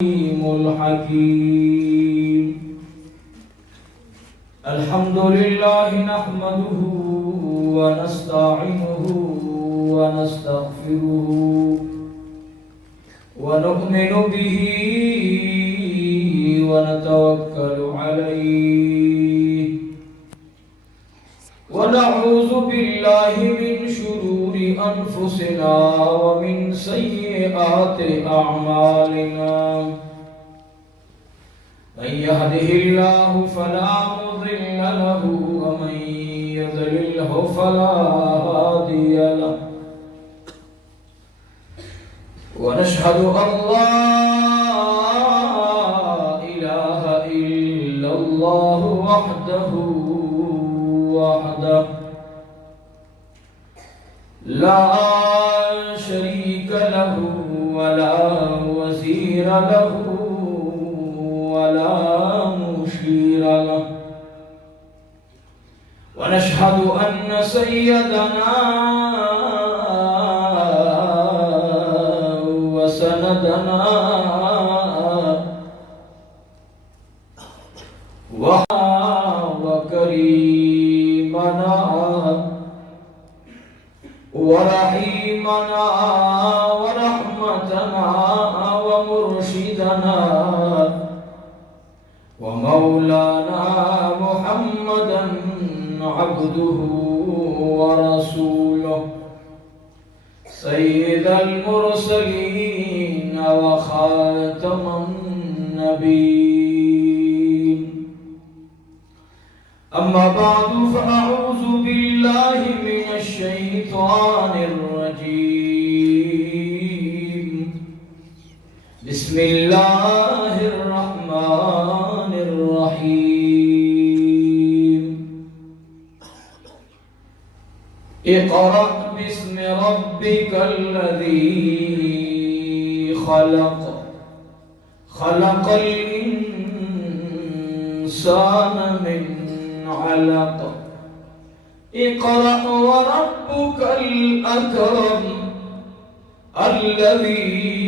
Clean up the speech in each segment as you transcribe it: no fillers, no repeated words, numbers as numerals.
الحكيم الحمد لله نحمده ونستعينه ونستغفره ونؤمن به ونتوكل عليه ونعوذ بالله من شرور أنفسنا ومن سيئات أعمالنا من يهده الله فلا مضل له ومن يضلله فلا هادي له ونشهد أن لا إله إلا الله وحده لا شريك له ولا وزير له ولا مشير له ونشهد أن سيدنا وسندنا وكريمنا ورحيمنا ورحمتنا ومرشدنا ومولانا محمدا عبده ورسوله سيد المرسلين وخاتم النبيين أما بعد فأعوذ بالله من الشيطان الرجيم بسم الله الرحمن الرحيم اقرأ باسم ربك الذي خلق خلق الإنسان من علق اقرأ وربك الأكرم الذي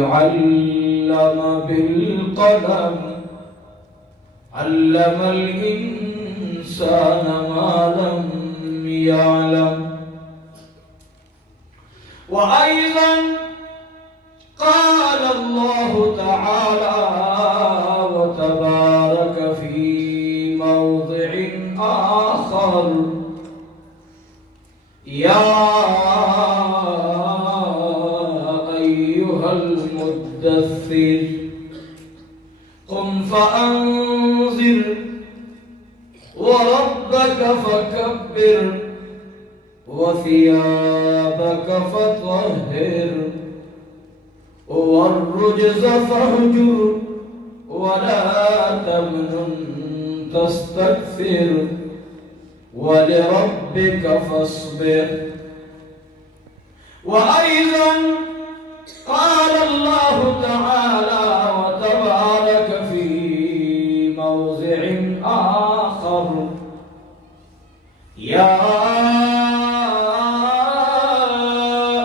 علم بالقلم علم الإنسان ما لم يعلم وأيضا قال الله تعالى وتبارك في موضع آخر يا أيها المدثر قم فأنذر وربك فكبر وثيابك فطهر والرجز فاهجر ولا تمنن تستكثر ولربك فاصبر وأيضا قال الله تعالى وتبارك في موضع آخر يا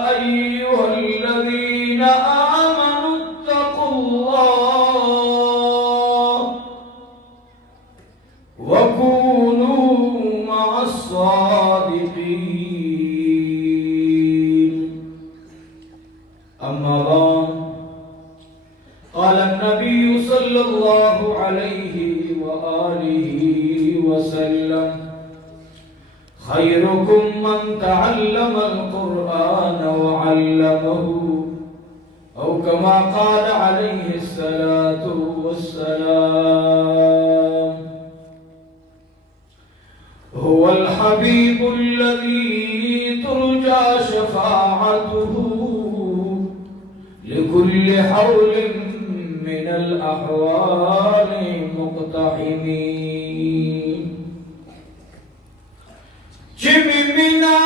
أيها الذين آمنوا اتقوا الله وكونوا مع الصادقين أما بعد قال النبي صلى الله عليه وآله وسلم خيركم من تعلم القرآن وعلمه أو كما قال عليه الصلاة والسلام هو الحبيب الذي ترجى شفاعته لكل حول من الأحوال مقتحمين چمنا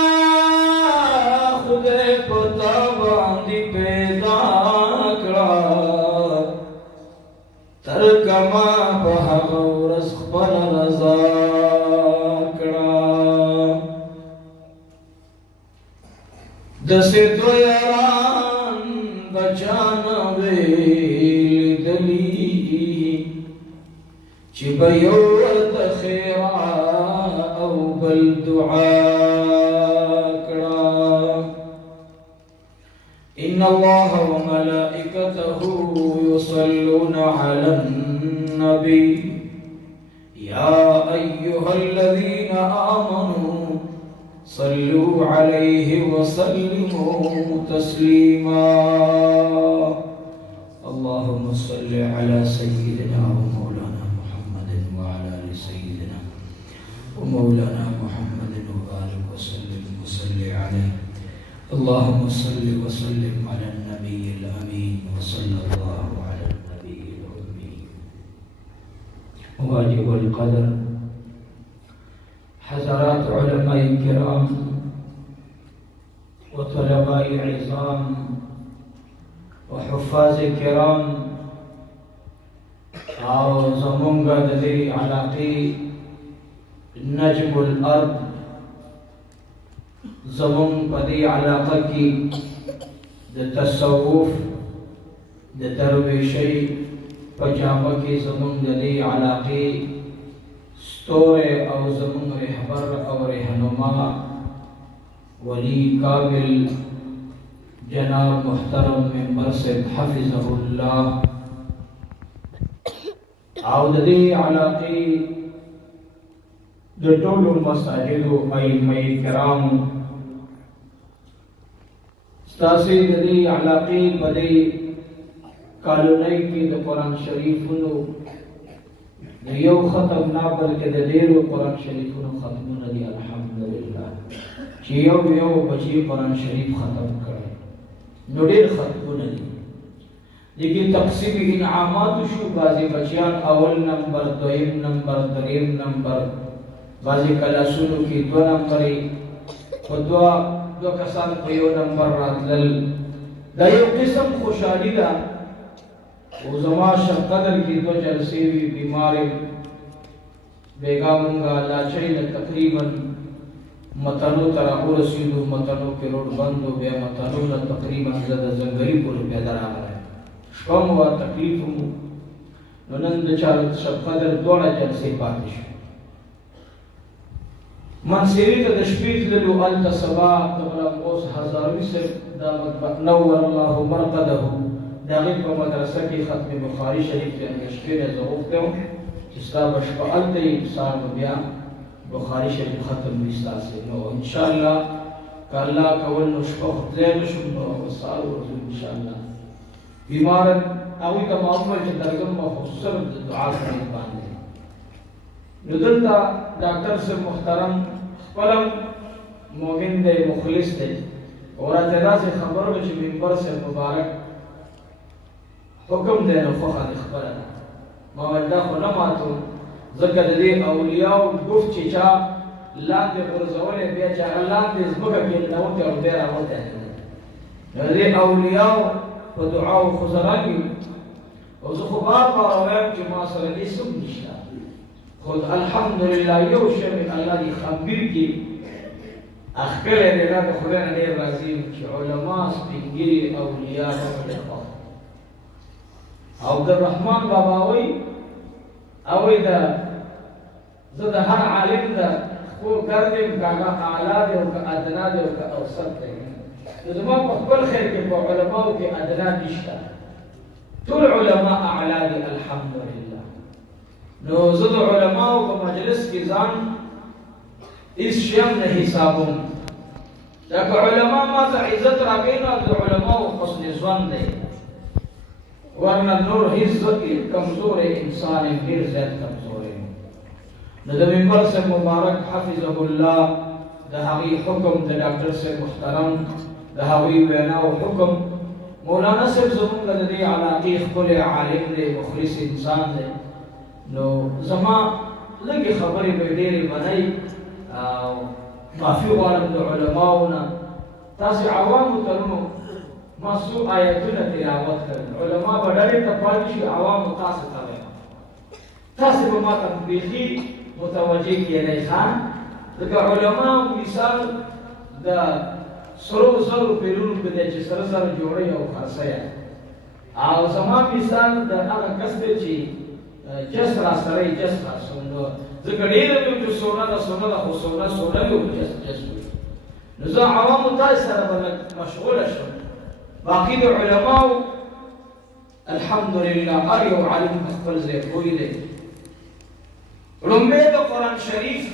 خدای پتا باندې پیدا کړه تر کما په هغه ورځ خپل رضا کړه دسه دویاران بچانا وی لیدلی چې به یو ورته خیرا او بل دعا کړه. ان الله وملائکته یصلون علی النبی یا ایها الذین آمنوا صلوا عليه وسلموا تسليما. اللهم صل على سيدنا ومولانا محمد وعلى آل سيدنا ومولانا محمد وبارك وسلم وصل عليه. اللهم صل وسلم على النبي الأمين وصلى الله على النبي الأمي. واجب القدر حضرات علماء الكرام وطلباء العظام وحفاظ الكرام او زمونگا دلی علاقی نجم الارض زمون پدی علاقہ کی د تصوف د درویشی پجامہ کی زمون دلی علاقی ستور او زمون رہبر او رہنما ولی قابل جناب محترم ممبر سے حفظہ اللہ او ددی علاقی د ټولو مساجدو ائمه کرام ستاسې ددی علاقی پدی کالونی کی د قرآن شریفونو یو ختم نه بلکې د ډیرو قرآن شریفونو ختمونه دي الحمدلله چې یو بچی قرآن شریف ختم کړي نو ډیر ختمونه دي. لیکن تقسیم انعامات شو بعضی بچیان اول نمبر دویم نمبر دریم نمبر بعضی کلاسونو کې 2 نمبرې په دو کسان په یو نمبر راتلل. دا یو قسم خوشحالي ده. او زما شب قدر کی 2 جلسے بھی بیمار بیگامونگا لاچری تقریبا متنو تراغو رسیدو متنو کے روڈ بندو بیا متنو نا تقریبا زدہ زنگری پور پیدا رہا ہے شکم ہوا تکلیف ہوں ننند چارت شب قدر 2 جلسے پاتش منصیری تا دشپیت للو آلتا سبا قبل موس ہزاروی سے دامت نور اللہ مرقدہ داغی په مدرسه کې ختم بخاری شریف ته مشکل زه وغوښتم چې ستا بشپه هلته یې سار به بیا بخاري شریف ختم وي ستاسې نو انشاءالله که الله کول نو شپه خو تلی نه شم نو سهار ورځو انشاءالله بیمار هغوی ته ما وویل چې درځم به خو صرف د دعا سره باندې نو دلته ډاکټر صاحب محترم خپله مؤمن دی مخلص دی او راته داسې خبره ده چې منبر صاحب مبارک حکم دے نو خوخا نخبرا ما ولدا خو نماتو ذکر دے اولیاء گفت چیچا لاندے غرزولے بیا چاہا لاندے زمکا کی نوتے اور بیرا ہوتا ہے دے اولیاء و دعا و خزرانگی و زخو بار رویم چی ما سرلی سب نشتا خود الحمدللہ یو شمی اللہ دی خبیر کی اخکر دینا دے خودین دیر رازیم چی علماء سپنگیری اولیاء نوتے خواه عبدالرحمن بابا اوی دا زده هر عالم دا خو گردیم کاغا اعلا دے و کا ادنا دے و کا اوسط دے زمان مقبل خیر کے پا علماء کے ادنا نشتا طول علماء اعلا دے الحمدللہ نو زد علماء کو مجلس کی زان اس شیم نے حسابم لیکن علماء ما تا عزت راکینا دو علماء حسن زون دے ورنہ نور حضرت کمزور انسان پھر زید کمزور ہے ندم منبر سے مبارک حفظہ اللہ دہاوی حکم دا ڈاکٹر سے محترم دہاوی وینا و حکم مولانا صرف زمان کا دی علاقی خل عالم دے مخلص انسان دے نو زمان لگی خبری بیدیری بنائی معافی غالب دا علماؤنا تاسی عوام تنو ماسو آیتونه تلاوت کړل علما بدلې ته پاتې شي عوام تاسو ته تاسو به ما ته بیخي متوجه کیږئ خان دغه علما مثال د سرو پیرونو په دې چې سره سره جوړي او خاصه او زما مثال د هغه کس دی چې جس را سره جس را سونو ځکه ډېر ته چې سونه د خو سونه یو جس نو زه عوامو تاسو سره مشغوله شم باقي د علماو الحمدلله هر یو عالم خپل ځای کوي دی لومړی د قرآن شریف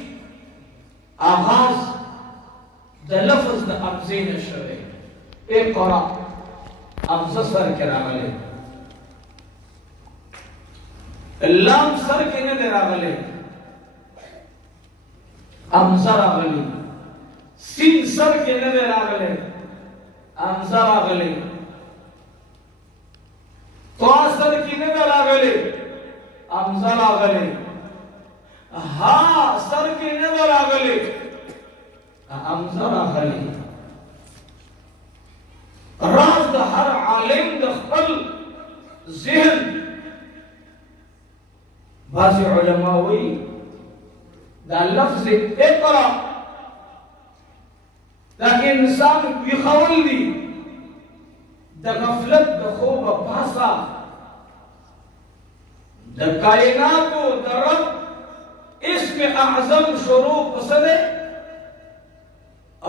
آغاز د لفظ د امزې نه شوی اقرا امزه سر کې راغلی لام سر کې نه دی راغلی امزه راغلی سین سر کې نه دی راغلی امزه راغلی طا سر کې نه دی راغلی امزه راغلی ها سر کې نه دی راغلی امزه راغلی راز د هر عالم د خپل ذهن بعض علماء وی دا لفظ اقرا دا انسان بخول دی د غفلت د خوب پاسا د کائناتو د رب اسم اعظم شروع پسده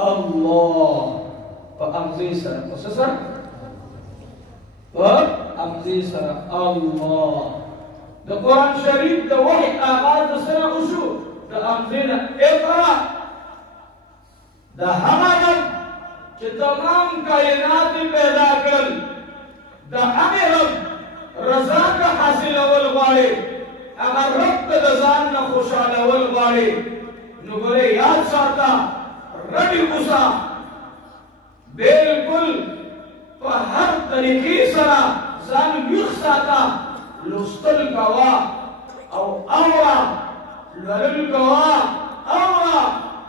الله فأمزي سر وسسر وأمزي سر الله ده قرآن شريف ده وحي آغاز سنة وشو ده أمزينا اقرأ ده همدن چه تمام کائنات پیدا کرل ده همه رب رضا کا حاصل اول غاڑے اگر رب کا دزان نا خوشحال اول غاڑے نو برے یاد ساتا رڈی بسا بالکل په هر طریقې سره ځان ویښ ساته لوستل کوه او اوره لولل کوه اوره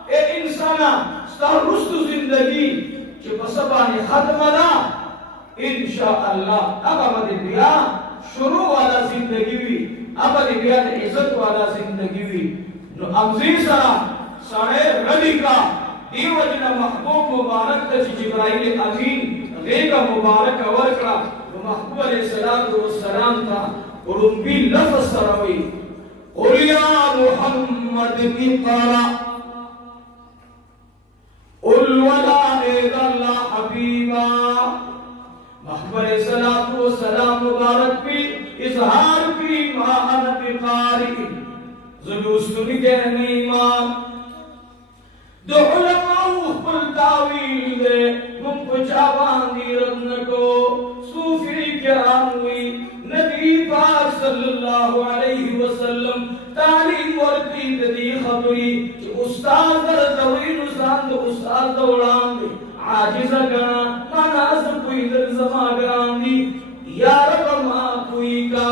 ای انسانه ستا وروستو زندګي چې په څه باندې ختمه ده انشاءالله هغه به د بیا شروع والا زندګي وي هغه د بیا د عزت والا زندګي وي نو امزي سره سړی رډي کا دیو جنا محبوب مبارک ته جبرائیل امین غیغه مبارک ورکړه نو محبوب علیہ الصلوۃ والسلام ته ورنبی لفظ سروي قل یا محمد اقرا قل ولا اذا الله حبیبا محبوب علیہ الصلوۃ والسلام مبارک بھی اظہار کی ما انا بقاری زلوستنی کے ایمان دو علماء خپل تاویل دے من پچا باندی رد نکو صوفی کرام وی نبی پاک صلی اللہ علیہ وسلم تعلیم ورکی دی خبری چی استاد در دوین اسان دو استاد دوران دی عاجزہ گنا مناسب کوئی در زما گرام دی یا رب ما کوئی کا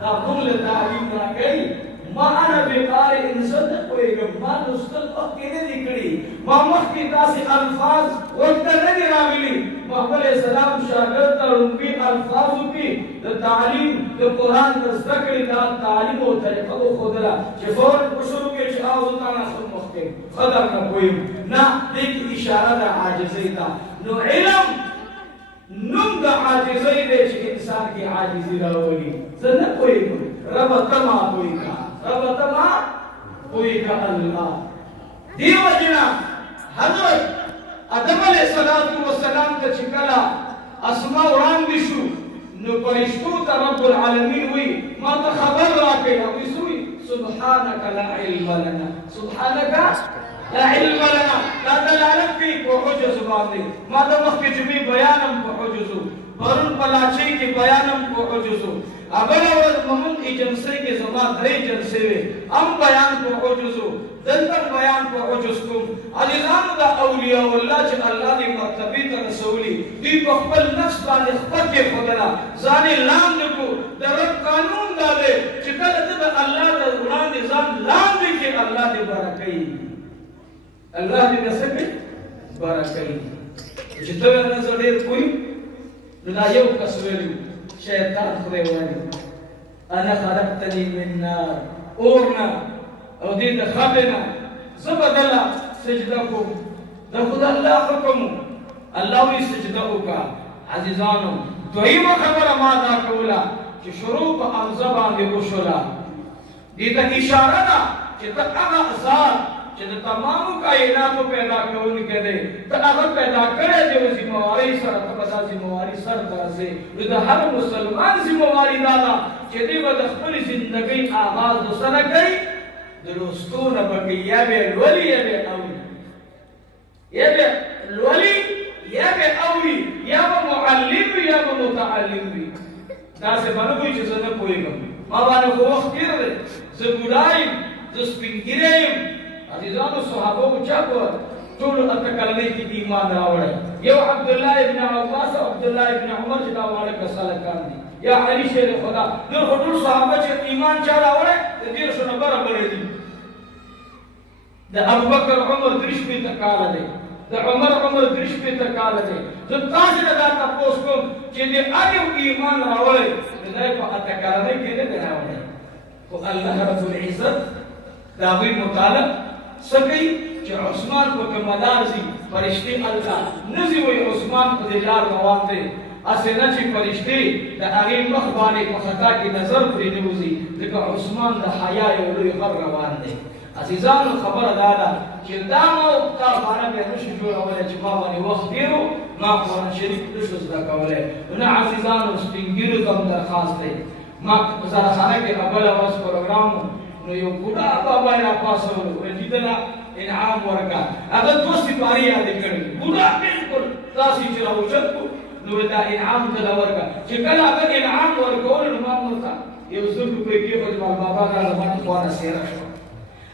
نا مغل تعلیم نا کئی ما انا بقار انسان کوئی گم ما نستل پکی ندی کری ما مخی تاسی الفاظ وقت ندی راگلی محمد علیہ السلام شاگرد تا رنبی الفاظو کی دا تعلیم دا قرآن دا ذکری دا تعلیم و طریقہ و خودرا چه فوراً پشرو کے چه آوزو تانا خود مخیم خدر نا کوئیم نا دیکھ اشارہ دا عاجزی تا نو علم نم دا عاجزی دے چه انسان کی عاجزی راولی زنہ کوئیم رب تما کوئی کا رب تما کوئی کا اللہ دیو جنا حضرت آدم علیہ السلام تا چکلا اسماء وران بشو نو پرشتو تا رب العالمین ہوئی ما تا خبر راکے ہوئی سوئی سبحانک لا علم لنا سبحانک لا علم لنا لا دلالت کی کو حجز باندے ما دا وقت جمی بیانم کو حجزو برون پلاچے کی بیانم کو حجزو ابل اول ممن ایجنسی کے زمان دری جنسی وے ام بیان کو حجزو دندر بیان کو حجز کم علیزان دا اولیاء اللہ چھ اللہ دی مرتبی تا رسولی دی بخبل نفس باندې خپل کے خدرا زانی لام نکو در رب قانون دا دے چکل تب اللہ دا قرآن دی زان لام دی کہ اللہ دی برکی اللہ دی نسکی برکی چطور نظر دیر کوئی ننا یو کسویلیو شیطان خدای وانی انا خلقتنی من نار اورنا او دین خبنا زبدلا سجدکم دا خدا اللہ حکمو اللہ وی سجدکو کا عزیزانو دویمه خبره ما دا کوله چې شروع په حمزه باندې وشوله دې ته اشاره ده چې ته هغه ذات چې د تمامو کائناتو پیدا کوونکی دی ته هغه پیدا کړی دی او ذمهوارۍ سره ته به دا ذمهواري سرته رسې نو د هر مسلمان ذمهواري دا ده چې دی به د خپلې زندګۍ آغاز ورسره کوي د لوستو نه به کوي یا به یې لولي یا به یې اوري یا به لولي یا به اوري یا به معلم وي یا به متعلم وي داسې به نه وایي چې زه نه پوهېږم ما باندې خو وخت تېر دی زه بوډا یم زه سپین ږیری یم عزیزانو صحابو چا په ټولو اته کلنۍ کې ایمان راوړی یو عبدالله ابن عباس او عبدالله ابن عمر چې دا واړه کسالکان دي یا علي شیر خدا نور خو ټول صحابه چې ایمان چا راوړی د دېرشو نه برابر دي د ابوبکر عمر 3 کاله دی د عمر 3 کاله دی زه تاسو نه دا تاسو کوم چې دې اړیو ایمان راوړی د دې په اته کلنۍ کې نه راوړی خو الله رب العزت دا وی مطالب سکی چې عثمان په کمدار زی فرشتي الله نزی وی عثمان په دلار روان دی اسنه چې فرشتي د هغه مخ باندې په خطا کې نظر پرې نیوزي ځکه عثمان د حیا یو لوی غر روان دی عزیزانو خبره دا ده چې دا نو کار باندې به نشو جوړولای چې ما باندې وخت دیرو ما قرآن شریف نشو زده کولای نو عزیزانو سپینګیرو کوم درخواست دی ما وزارخانه کې اول ورځ پروګرام نو یو بوډا بابا را پاسولو وجیدلا انعام ورکا هغه دوستي پاری یاد کړی بوډا بالکل تاسو چې راوچت کو نو دا انعام ته ورکا چې کله هغه انعام ورکول نو ما ورکا یو څو په کې په بابا را زمانه خوانه سیره شو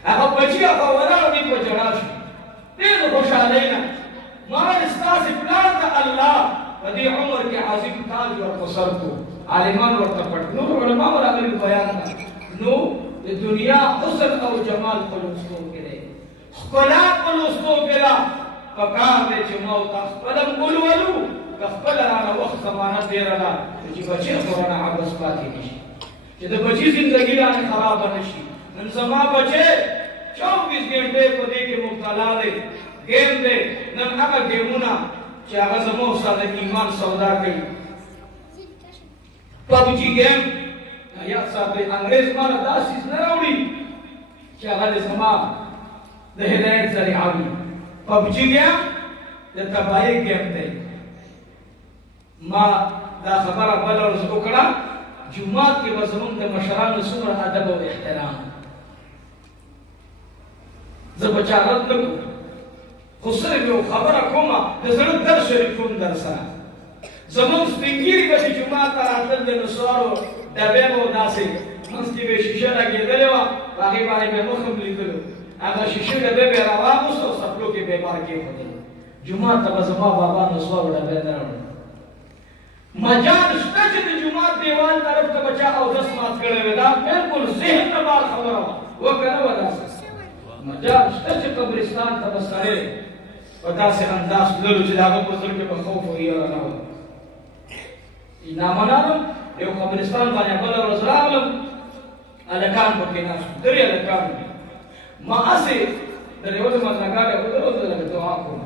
هغه بچی هغه ولاو دی په جړا شو ډېر خوشاله نه ما استاذ پلان ته الله په دې عمر کې عظیم تاج ورته سر کو عالمان ورته پټ نو علماء راغلي بیان نو د دنیا حسن او جمال په لوستو کې دی ښکلا په لوستو کې ده پکار دی چې موت خپلم ولولو که خپل رانه وخت زمانه تېره ده چې بچي خو رانه عبث پاتې نه شي چې د بچي زندګي رانه خرابه نه شي نن زما بچی 24 ګنټې په دې کې مبتلا دی ګیم دی نن هغه ګیمونه چې هغه زموږ سره د ایمان سودا کوي پبجي ګیم یا صاحب انګريز مالا دا سیس نه راوړي چې هغه د زما د هدایت ذریعه وي پبجي ګیم د تباهۍ ګیم دی ما دا خبره بله ورځ وکړه جومات کې به زموږ د مشرانو څومره ادب او احترام زه به چا رد نه کوم خو صرف یو خبره کومه د زړه درد شریکوم در سره زموږ سپین ږیري به چې جومات ته راتلل د نسوارو ډبې به داسې منځ کې به شیشه لګېدلې وه په هغې باندې به مخ هم لیدلو هغه شیشه ډبې به یې راواغوست او څپلو کې به یې بار کېښودل جومات ته به زما بابا نسوارو ډبې نه راوړل مجال شته چې د جومات دیوال طرف ته به چا اودس مات کړی وي دا بلکل ذهن نه بار خبره وه وکه نه وه داسې مجال شته چې قبرستان ته به سړی په داسې انداز تللو چې د هغه په زړه کې به خوف او یره نه وه نامنانم یو قبرستان باندې بله ورځ راغلم هلکان پکې ناست وو 3 هلکان ما هسې د یوه زما ځنګاډۍ ودرېدو لکه دعا کوم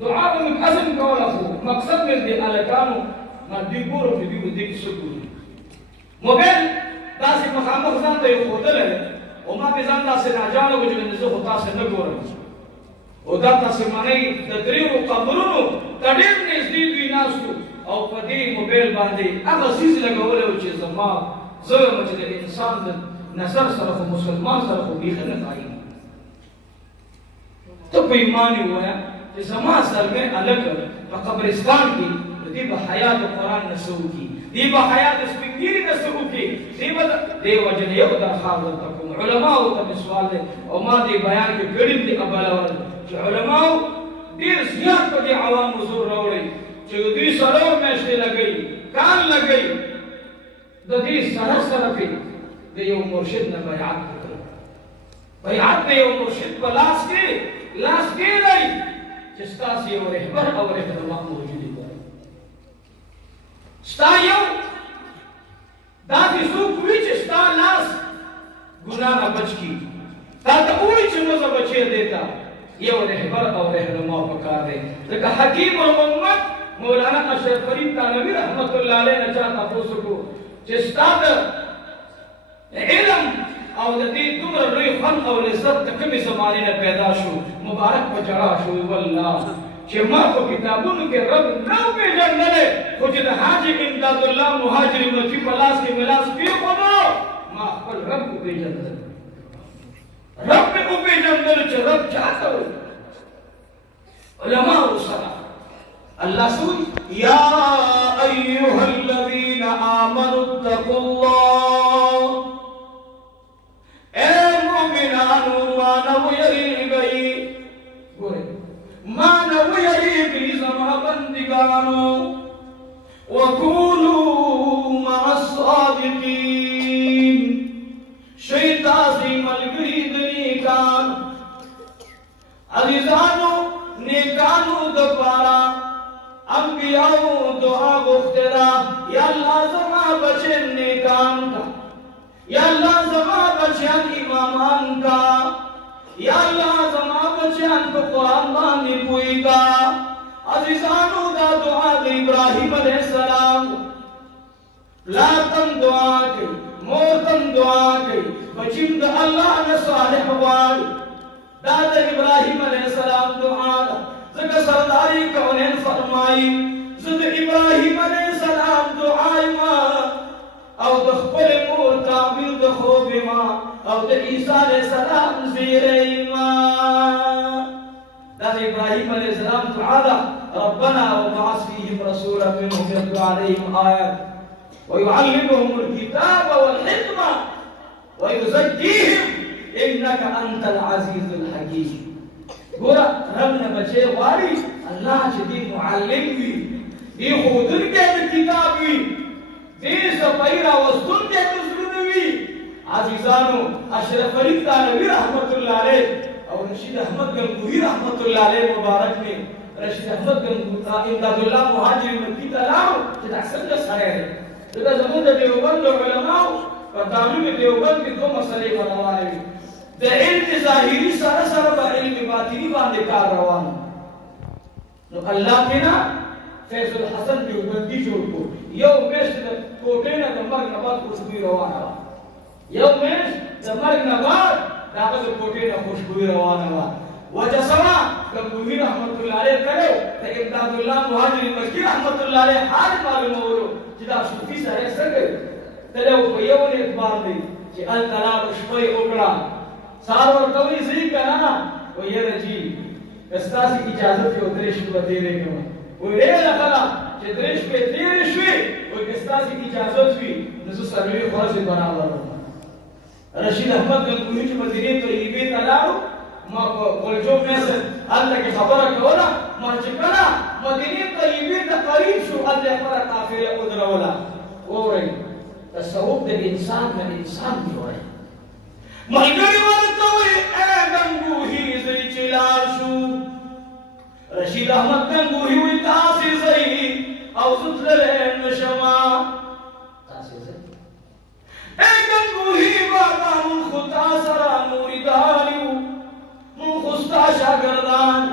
دعا به مې عزم کوله خو مقصد مې د هلکانو ما دوی ګورم چې دوی به دې کې څه ګوري موبایل داسې مخامخ ځان ته یې ښودلی دی او ما پې ځان داسې ناجانه و چې زه خو تاسې نه ګورم او دا تاسې منئ د 3 قبرونو ته ډېر نږدې دوی ناست وو او په دې موبایل باندې هغه څیز لګولی و چې زما زه یم چې د انسان د نظر سره خو مسلمان سره خو بیخي نه ښایي ته په ایمان یې ووایه چې زما زلمی هلک په قبرستان کې دې به حیا د قرآن نه څه وکړي دې به حیا د سپین ږیري نه څه وکړي دې وجه نه یو درخواست درته کوم علماو ته مې سوال دی او ما دې بیان کې کړي دي اوله ورځ چې علماو ډېر زیات په دې عوامو زور راوړی چې دوی 4 میاشتې لګوي کال لګوي د دې سره کې د یو مرشد نه بیعت وکړي بیعت د یو مرشد په لاس کې دی چې ستاسې یو رهبر او رهنما موجود دی ستا یو داسې څوک وي چې ستا لاس ګناه نه بچ کړي تا ته ووایي چې مزه بچی دی ته یو رهبر او رهنما پکار دی ځکه حکیم الامت मौलाना अशरफ फरीद थानवी रहमतुल्लाह अलैह ने चाहता पोसको चेस्टाद इल्म और दी तुमर रुई फन और इज्जत कमी ज़माने में पैदा शो मुबारक बचड़ा शो वल्लाह चेमा को किताबुन के रब नौ पे जंगले कुछ हाजी इमदादुल्लाह मुहाजिर मफी पलास के मिलास पियो को मा खल रब को पे जंगल रब को पे जंगल च रब चाहता हो उलमा उसला अल्लाह सुन या अय्युहल्लज़ीना आमनु तक़ुल्लाह ए मोमिनानो मानव यरी गई गोरे मानव यरी भी जमा बंदिगानो वकूनु मअस्सादिकीन शैतानी मलगरी दनीकान अज़ीज़ानो नेकानो दपारा अंबियाओ दुआ गुफ्तरा या अल्लाह जमा बचे नेकान का या अल्लाह जमा बचन इमामान का या अल्लाह जमा बचन तो कुरान मानी पुई का अजीजानो दा दुआ दे इब्राहिम अलैहिस्सलाम लातन दुआ के मोतन दुआ के बचिम द अल्लाह ने सालिह वाल दादा इब्राहिम अलैहिस्सलाम दुआ जगह सरदारी कौन फरमाई जद इब्राहिम अलैहिस्सलाम दुआ मा او د خپل مور تعبیر د خوب ما او د عیسی علیہ السلام زیری ما دا ابراهیم علیہ السلام تعالی ربنا وبعث فيهم رسولا منهم يتلو عليهم آيات ويعلمهم الكتاب والحكمة ويزكيهم انك انت العزيز الحكيم ګور رب نه بچي واري الله چې دې معلم وي دې خودن کې د کتاب وي دیس پیرا وستون کے تسلوی عزیزانو اشرف فرید تانوی رحمت اللہ علیہ اور رشید احمد گنگوہی رحمت اللہ علیہ مبارک نے رشید احمد گنگوہی امداد اللہ مہاجر مکی تلاو جد احسن جس ہے جدا زمون دا دیوبند علماء و تعلیم دیوبند کی دو مسئلے بنوانے بھی دا علم ظاہری سارا سارا با علم باطنی باندے کار روان نو اللہ کے نا فیض الحسن دیوبندی جوڑ کو یو میش د کوټینا د مرګ نه بعد خوشبوئی روانه وا یو میش د مرګ نه بعد داغه د کوټینا خوشبوئی روانه وا وجه سما گنگوہی رحمت الله علیه کړو د امداد الله مهاجر مکی رحمت الله علیه حال معلومه ورو چې دا صوفي سره څنګه تلو په یو نه اعتبار دی چې ال تعالی شپې وکړه سار ورکوي زی کنه و یره جی استاسي اجازه ته درش کو دی رہی ویله خلا چې درش په تیر شوي او کستاسي اجازه وي نو سروي خاصه برابر رشید احمد گنگوہی چې مدینه طیبه ته لاړو ما په ولجو میسن الله کې خبره کوله ما چې کله مدینه طیبه ته قریب شو الله پر قافله ودروله اوري تصوف د انسان نه انسان جوړي ملګری ورته وي اے گنگوہی زې چلار شو رشید احمد گنگوہی وی تاسی زئی او زدلن نشما تاسی زئی اے گنگوہی بابا من خطا سرا نوری دالیو من خستا شاگردان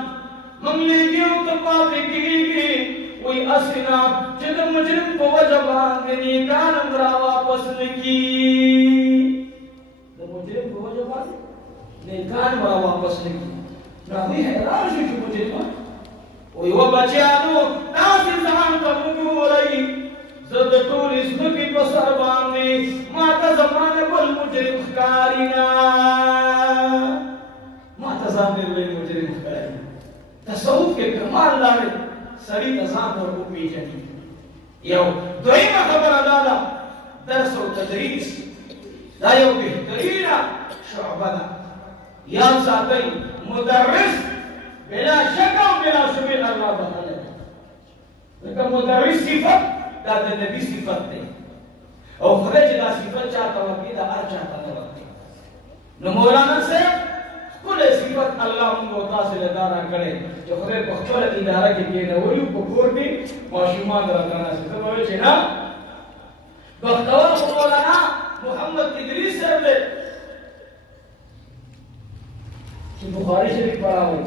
من لیگیو تپاتی کی وی اسنا جد مجرم کو وجبان دنی کانم را واپس نکی مجرم کو وجبان دنی کانم را واپس نکی راوی حیران شو چو مجرمان وی و بچیانو ناسی زمان تبگوری زد طول اسمکی پسر باندی ماتا زمان بل مجرم خکارینا ماتا زمان بل مجرم خکارینا تصوف کے کمال لارے سری تزام اور اپی جنی یو دوئینا خبر دادا درس و تدریس دا یو بہترین شعبہ دا یاد ساتھ مدرس بلا شک و بلا شبه اللہ بخلے لیکن مدرس صفت دا نبی صفت دے او خرج دا صفت چاہتا وقی دا ار چاہتا وقی نو مولانا سے کل صفت اللہ ان کو تاثل ادارہ کرے جو خرج بخبر ادارہ کے کیے نوریو پکور بھی معشومان رکھانا سے تو بولے چھنا بختور مولانا محمد ادریس سے دے کہ بخاری شریف پڑھا ہوئی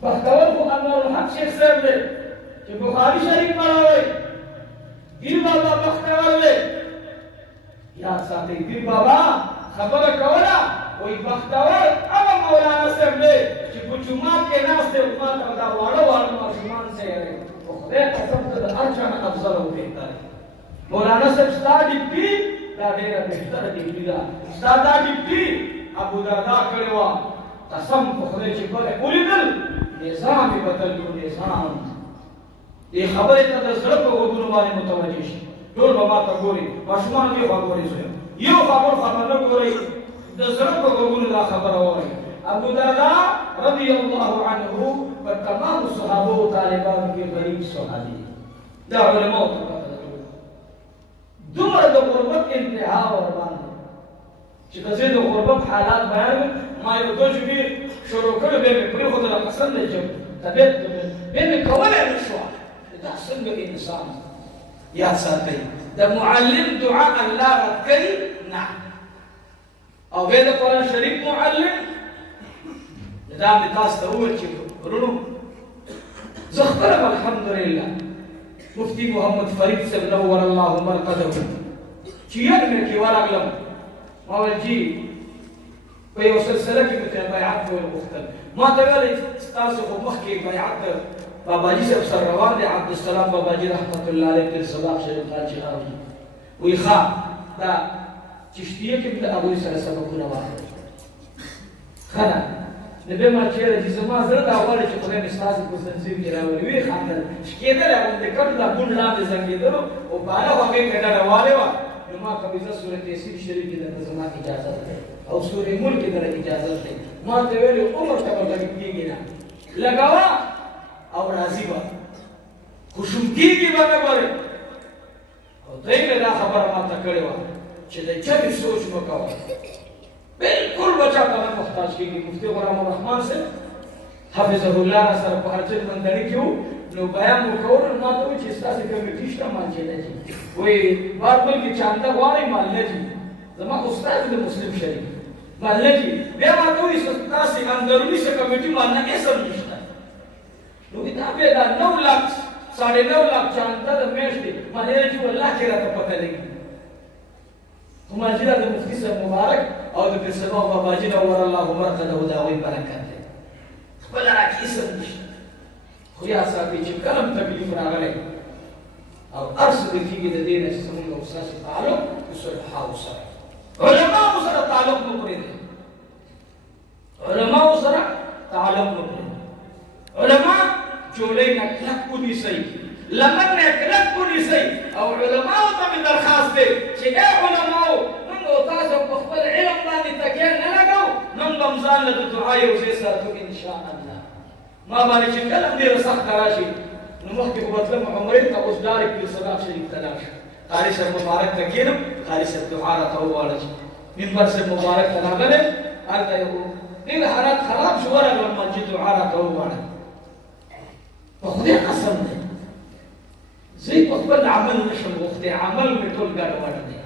بختور کو انور الحق شیخ صاحب دے چې بخاری شریف پڑھاوي ګیر بابا بختور دی یا ساتي ګیر بابا خبره کوله وای بختور هغه مولانا صاحب دی چې په جمعه کې ناست دی ما ته دا واړه واړه مسلمان سره خدای قسم ته ارچانه افضل او بهتر مولانا صاحب ستاسو دی دا ډیره بهتره دی دا ستاسو دی ابو دردا کړو قسم په خدای چې په ولیدل نظام بدل کړو نظام دې خبره ته د زړه په وګونو باندې متوجه شي ټول به ما ته ګوري ماشومان یې خبرې زوی یو خبر نه ګوري د زړه په وګونو دا خبره وایي ابو دردا رضی الله عنه پر تمام صحابه او طالبانو کې غریب صحابي دا علماء دومره د غربت انتها ور باندې چې د زید غربت حالات بیان ما یو دوه جوړې شروع کړې به په خو د قسم نه جوړ طبيعت به کولای نشو دا څنګه انسان یا ساتي د معلم دعاء الله رد کړي نه او به د قرآن شریف معلم دا د تاسو ته وویل چې ورونو زه خپله الحمدلله مفتی محمد فرید صاحب نور الله مرقده چې یاد مې کې ورغلم ما ویل جی په یو سلسله کې مې بیعت کول غوښتل ما ته ویل تاسو خو مخکې بیعت باباجي صاحب سره روان دي عبدالسلام باباجي رحمت الله علیه پر سباق شریف خان چې راوي وی ښه دا چشتیه کې د ابو سره سبقونه واخلي ښه ده نبی ما چیرې چې زما زړه دا غواړي چې خدای مې ستاسو په تنظیم کې راولي وی خاطر شکېدل غونډې کړ دا ګون لاندې زنګېدلو او بالا هغې کډه روانه وه نو ما کمیزه سورة یاسین شریف کې درته زما اجازه ده او سورة ملک کې درته اجازه ده ما ته ویلې عمر ته به لږ کېږي نه لګوه او راضي به خوشم کېږي به نه ګورې او دوی مې دا خبره ما ته کړې وه چې د چا بې سوچ مه کوه بالکل بچا ته نه محتاج کېږي مفتي غلام الرحمن صاحب حفظه الله را سره په هر څه مندړي کې وو نو بیان مو کول ما ته وایي چې ستاسو کمیټې شته مانچې نه دي وایي بار بل کې چانده غواړئ مال نه دي زما استاد د مسلم شریف مال نه دي بیا ما ته وایي ستاسو اندروني څه کمیټې مال نه یې سم نشته نو دا به دا 9 लाख 9.5 लाख چانده د میاشتې مال نه دي والله کې راته پته لګي کومه چې د مفتی صاحب مبارک او د پرسبا باباجي نور الله مرقده دا وایي برکت دی خپل راکې سم نشته خو یا ساتي چې کلم تکلیف راغلی او ارس د کېږي د دې نه چې زموږ او ستاسو تعلق د صلحاو سره علماو سره تعلق مه پرېږدئ علماو سره تعلق مه پرېږدئ علما جولۍ نه کلک ونیسئ لمن نه کلک ونیسئ او علماو ته مې درخواست دی چې ای علماو موږ او تاسو په خپل علم باندې تکیه نه لګوو موږ به هم ځان له د دعا یو ځای ساتو انشاءالله ما باندې چې کله ډېره سخته راشي نو مخکې خو به تلم عمرې ته اوس ډارې پیر صداق شریف ته لاړ شم قاري صاحب مبارک ته کښېنم قاري صاحب دعا راته وغواړه چې منبر صاحب مبارک ته راغلی هلته یو ډېر حالات خراب شو ورغلم چې دعا راته وغواړه په خدای قسم دی زه په خپل عمل نشم غوښتی عمل مې ټول ګډوډ دی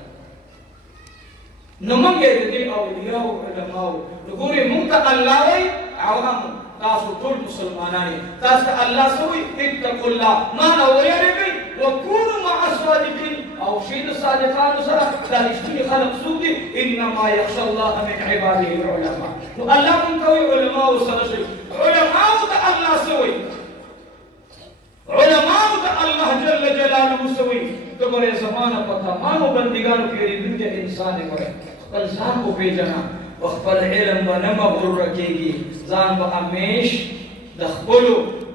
نو موږ یې د دې اولیاو علماو نو ګورې موږ ته الله وایي عوامو تاسو ټول مسلمانان تاسو الله سوي اتقوا الله ما نو ويرګي وكونوا مع الصادقين او شهد صادقان سره دا رښتینی خلق څوک دي انما يخشى الله من عباده العلماء نو الله مون کوي علماء سره شي علماء ته الله سوي علماء ته الله جل جلاله سوي دغه زمانہ په تمام بندګانو کې ریدونکي انسان دی خپل ځان کو پیژنه وخپل علم باندې مغرور کېږي ځان به همیش د خپل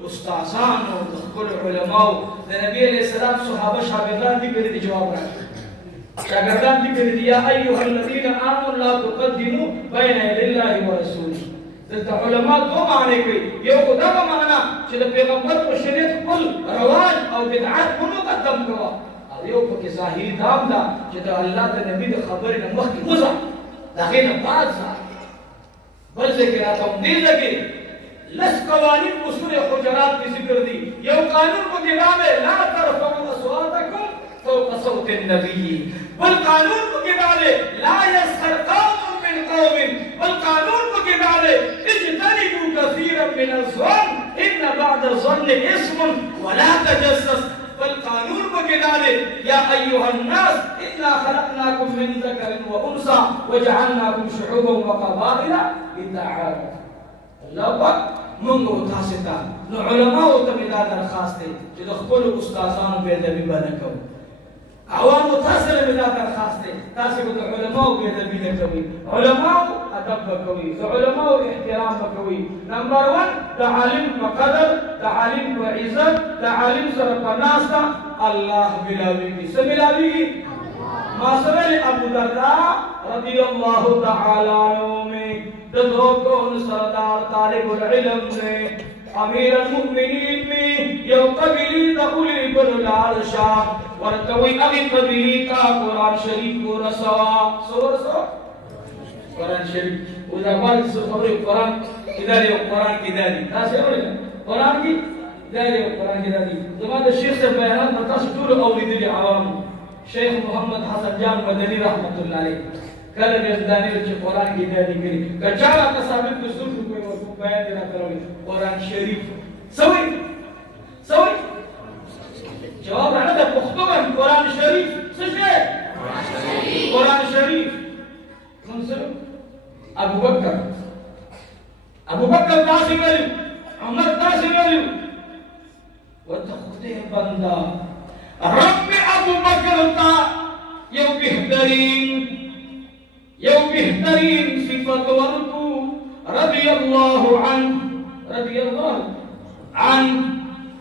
استادانو د خپل علماو د نبی علیہ السلام صحابه شاګردان دي کړي دي جواب راکړي شاګردان دي کړي دي یا ایها الذين امنوا لا تقدموا بين يدي الله ورسوله د علماء دوه معنی کوي یو خدای په معنا چې د پیغمبر په شریعت خپل رواج او بدعت په مقدم کوه او یو په ظاهري دام دا چې د الله د نبی د خبرې نه مخکې وځه داغه نه بعد بل ذکر اتم دې لګي لس قوانین اصول حجرات کې ذکر دي یو قانون کو کتابه لا ترفعوا اصواتكم فوق صوت النبي بل قانون کو کتابه لا يسخر قوم من قوم بل قانون کو کتابه اجتنبوا كثيرا من الظن ان بعد الظن اسم ولا تجسس بل قانون بكداله يا ايها الناس انا خلقناكم من ذكر وانثى وجعلناكم شعوبا وقبائل لتعارفوا الله اكبر منغو تاستا نو علماء تمدا درخواست چې د خپل استادانو به ادبي بنکو عوام تاسو له مدا درخواست تاسو د علماء به ادبي نه کوي علماء ادب کوي علماء احترام کوي نمبر 1 د عالم په قدر د عالم په عزت د عالم سره په ناستا الله بلاوي سملاوي ما سمعت ابو الدرداء رضي الله تعالى عنه میں دو کون سردار طالب العلم نے امیر المؤمنین میں یو قبیلی دخلی بلال شاہ ورتوی ابی قبیلی کا قرآن شریف کو رسوا سور قرآن شریف اذا بعد سور قرآن اداری قرآن کی داری قرآن کی داری قرآن کی داری زمان شیخ سے بیانات بتا سطور اولید عوام شیخ محمد حسن جان مدنی رحمت اللہ علیہ کله دې چې قرآن کې دې کړی کچا کا ثابت دستور کوئی ورکو بیان نه کړی قرآن شریف سوي جواب راځه پښتو باندې قرآن شریف څه شي قرآن شریف منصور ابو بکر تاسو ویل عمر تاسو ویل وتخته بندا رب ابو بکر تا یو بهترین صفت ورکو رضی اللہ عنہ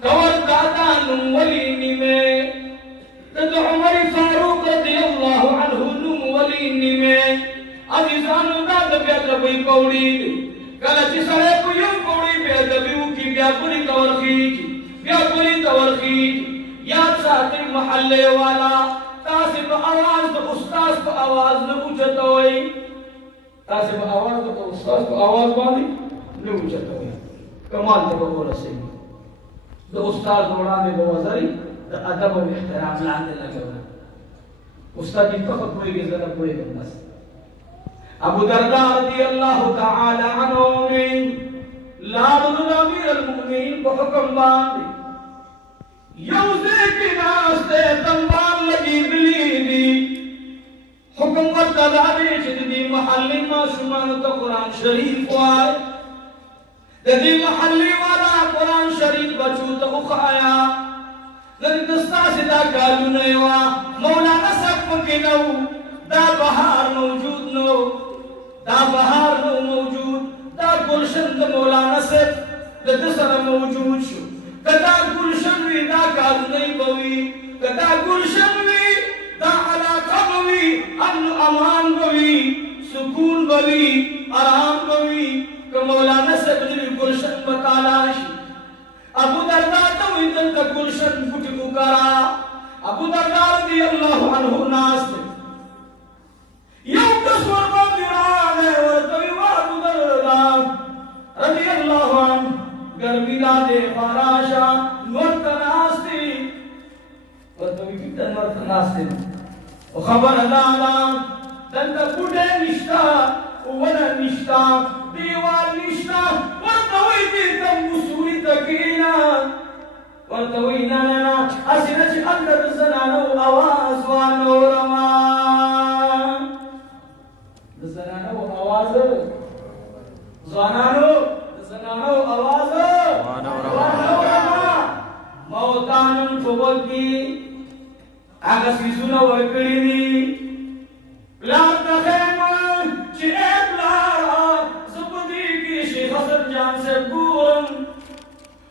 کور دادان ولینی میں تد عمر فاروق رضی اللہ عنہ نم ولینی میں عزیزانو داد بیادبی پوڑی کلچی سرے کو یو پوڑی بیادبیو کی بیابری تورخی یاد ساتھ محلے والا تاسب آواز تو استاذ کو آواز نہ پوچھتا ہوئی تاسب آواز تو استاذ کو آواز باندھی نہ پوچھتا ہوئی کمال تے وہ رسے تو استاذ دوڑانے کو وزاری تو ادب و احترام لانے لگے استاد کی فقط کوئی بھی ذرا کوئی بس ابو الدرداء رضی اللہ تعالی عنہ نے لارد امیر المؤمنین کو حکم باندھی یوزے کی ناستے تنبال لگی دلی دی حکم وقتداری چدی محلی معصومان تو قرآن شریف وائے دی محلی والا قرآن شریف بچو تو اخایا دستا سدا کالو نیوا مولانا سب مکی نو دا بہار موجود دا گلشن دا مولانا سب دسر موجود شو کدا گلشن وی دا کال نہیں بوی کدا گلشن وی دا علاقہ بوی امن امان بوی سکون بوی آرام بوی کہ مولانا سے بدلی گلشن بتالاش ابو الدرداء تو ادھر کا گلشن پھٹ پکارا ابو الدرداء رضی اللہ عنہ ناس یو کسور باندیرانے ورطوی ابو الدرداء رضی اللہ عنہ گرمی دادے فاراشا نورتناستی ورطوی کتا نورتناستی خبر دادا دنتا کٹے نشتا ولا نشتا دیوال نشتا ورطوی دیتا مسوری تکینا ورطوی نانا اسینا چی اندر زنانو آواز وانو رمان زنانو آواز زنانو آواز موتانم توبکی آگا سیزونا ورکڑی دی پلار تخیمان چی اے پلارا زبدی کی شیخ حسن جان سے گورم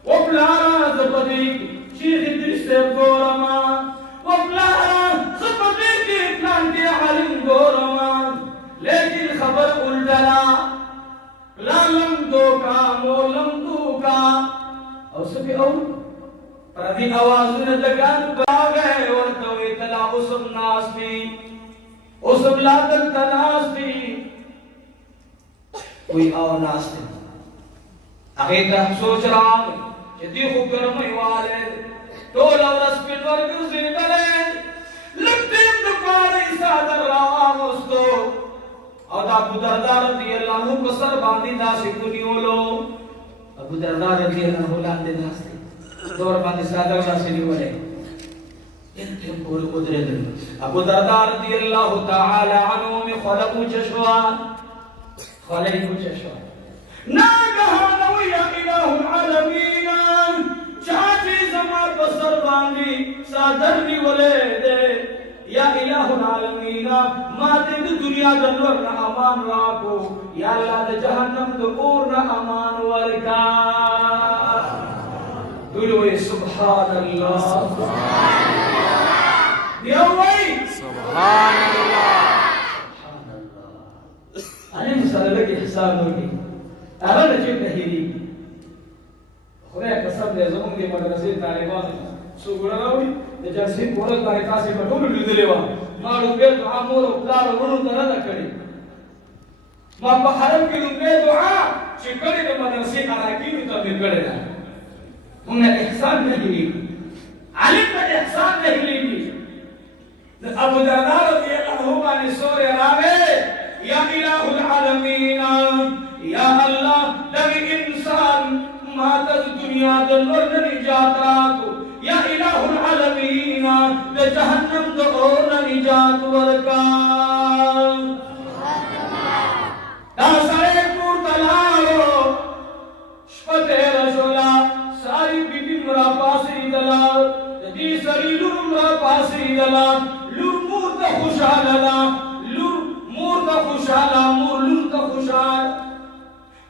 و پلارا زبدی کی شیخ ادریس سے گورما و پلارا زبدی کی پلان کے حلیم گورما لیکن خبر الٹلا لالم دوکا مولم دوکا او سبی او پردی آوازون دکان باگئے ورطوی تلا اسم ناس دی اسم لادل تناس دی کوئی آو ناس دی اگیتا سوچ رہا جدی خوب گرمی والے تول اور اسپن ورگر زیدلے لگتے دکواری سادر رام استو اور ابو الدرداء رضی اللہ عنہ بسر باندی دا سکونیو لو ابو درداء رضی اللہ عنہ لاندې ناست دور باندې صادر داسې نیولې انت پور قدرت ابو درداء رضی اللہ تعالی عنہ میں خلقو چشوان ناگہان یا الہ العالمین چاچی زمان بسر باندی صادر نیولے دے یا الہ العالمین ماتے دے دنیا دنور نا امان راکو یا اللہ دے جہنم دے اور نا امان ورکا دلوے سبحان اللہ دیوئی سبحان اللہ أنا مسألة إحسان نوري أنا نجيب نهيري خدای قسم دې زموږ د مدرسې طالبان څوګړه راوړي د جلسې په ورځ باندې تاسو په ټول لیدلې و ما لوبې دعا مور او پلار ورونو ته نه کړې ما په حرم کې لوبې دعا چې کړې د مدرسې اراکینو ته مې کړې ده موږ احسان نه هېري علم په احسان نه هېري د ابو درداء رضی الله عنه باندې سورې راغې یا الہ العالمین یا اللہ لوی انسان ماتد دنیا دنور نجات راکو یا الہ العالمین دے جہنم دو اور نجات ورکا دا سارے پور تلارو شپت رسولا ساری بی بی مرا پاسی دلار دی سری لور مرا پاسی دلار لور مورتا خوشحال دلار مور کا خوشحالا مور لور کا خوشحال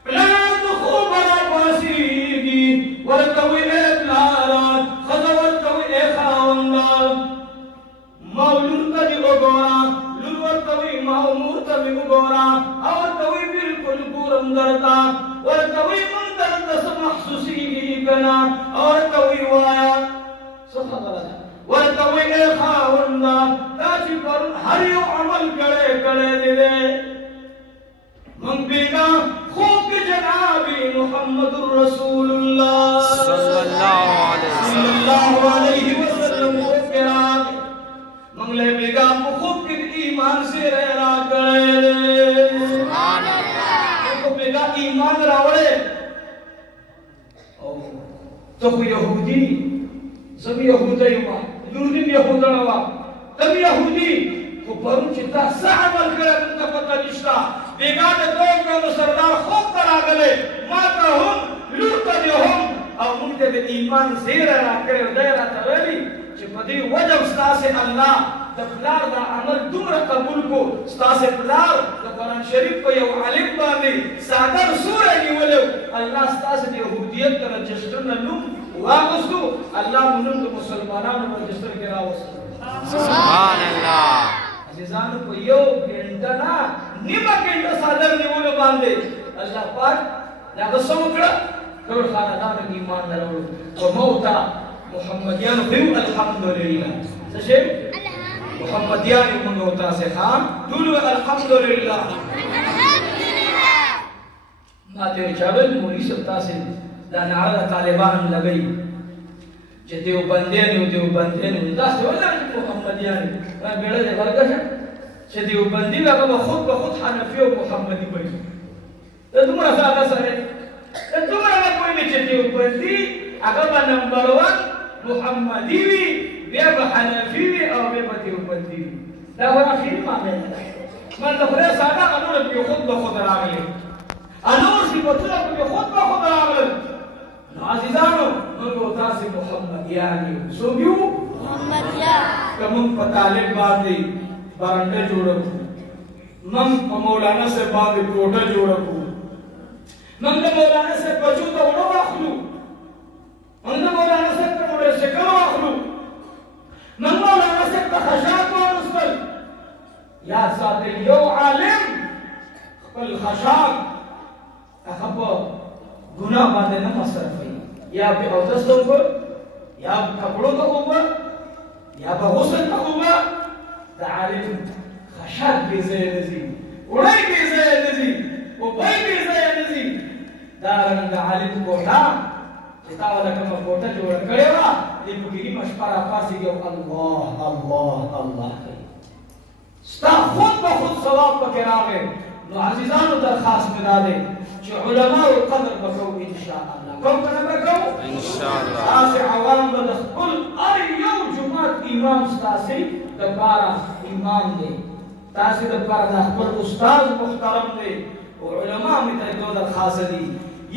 پلان خوب را پاسیگی ورکوی اے پلاران خدا ورکوی اے خاوندان مولور تا دی اگورا لور ورکوی مور تا بھی اگورا ورکوی بالکل پورم درتا ورکوی من درتا سمحسوسی کنا ورکوی وایا سبحان اللہ ورکوی اے خاوندان تاچی پر ہر یو عمل کرے دے من بیگا خوب جنابی محمد رسول اللہ صلی اللہ علیہ وسلم وفراد من لے بیگا خوب کی ایمان سے رہا کرے دے سبحان اللہ تو بیگا ایمان راوڑے تو یہودی سب یہودی ہوا لوردین یہودن ہوا تب یہودی کو پرون چې تا څه عمل کړی ته پته نشته بېګا د دوی کړو سردار خوب ته راغلی ما ته هم لور ته دې هم او موږ ته د ایمان زیری راکړی او دی راته ویلي چې په دې وجه ستاسې الله د پلار دا عمل دومره قبول کو ستاسې پلار د قرآن شریف په یو عالم باندې صادر سوری نیولی الله ستاسې د یهودیت د رجسټر نه نوم واغوستو الله مو نوم د مسلمانانو رجسټر کې راوستو سبحان اللہ عزیزانو کو یو گھنٹا نا نیمہ گھنٹا صادر نیولو باندے اللہ پاک لاغا سمکڑا کرو خاندان ایمان نرولو و موتا محمدیان بیو الحمدللہ سشے محمدیان منگوتا سے خان دولو الحمدللہ ماتے چاول مولی سبتا سے دانا عرض طالبان لگئی چې دیو بندیانو داسې ولا محمدیان بیړه دې ورګه چې دیو بندي هغه خود حنفي او محمدي وي ته دومره ساده سره ته دومره نه کوي چې دیو بندي هغه نمبر 1 محمدي وي بیا به حنفي وي او بیا به دیو بندي وي دا هو اخیری معاملې ده من ته خو ساده انور په خود راغلي انور چې په خود راغلي عزیزانو نو تاسو محمدیانی سوګیو محمدیان کوم په طالب باندې برنده جوړو من په مولانا سے باندې کوټه جوړو من د مولانا سے بچو ته وړو اخلو من د مولانا سے په وړو شکل اخلو من مولانا سے په خشاعت ورسل یا ساتل یو عالم خپل خشاعت اخبو گناہ باندې نه مصرف یا په اوسس ته وګور یا کپړو ته وګور یا په غسل ته وګور د عالم خشاعت کې ځای نزي وړای کې ځای نزي او پای کې ځای نزي دا رنګ عالم کوټه چې تا ولا کوم کوټه جوړ کړې و دې په کې مشپره پاسې یو الله ستا خود به خود ثواب پکې راغی نو عزیزانو درخواست مې دادې چې علماء قدر وکړو ان شاء الله. کوم کنه وکړو ان شاء الله. تاسو عوام به خپل هر یو جمعه امام تاسو د بارا امام دی، تاسو د بارا خپل استاد محترم دی او علماء می ته دوه خاصه دي.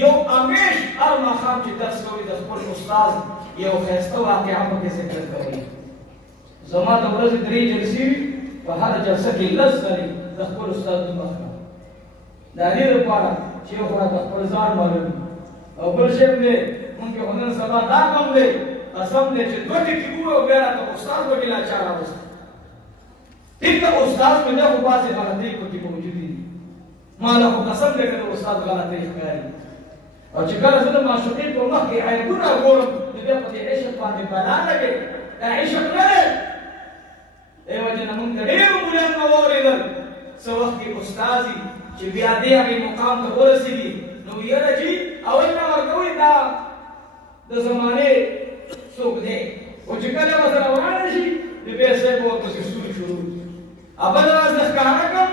یو همیش هر مخام چې درس کوي د خپل استاد یو خسته واقعا په ذکر کوي. زما د ورځې 3 جلسې په هر جلسه کې لږ د خپل استاد د مخه دا دې لپاره چې یو خدای د خپل ځان معلوم او بل شی دې مونږه هنن سبا دا کوم دې قسم دې چې دوه ټکی وو بیا د استاد وګړي لا چار راوست دې استاد په دغه باسه غلطي کوي موجود دي ما له قسم دې کړو استاد غلطي ښکاري او چې کله زه د معشوقې په مخ کې عیبونه ګورم دې په دې عشق باندې بلا لګي دا عشق نه دی ایو جن مونږ ډېر مولان اوریدل څو وخت کې استادي چې بیا دې هغه مقام ته ورسېږي نو یره چې اول نه ورکوي دا د زمانه څوک دی او چې کله وسره وانه شي دې به څه وو په څه شروع اول راز د ښکارکم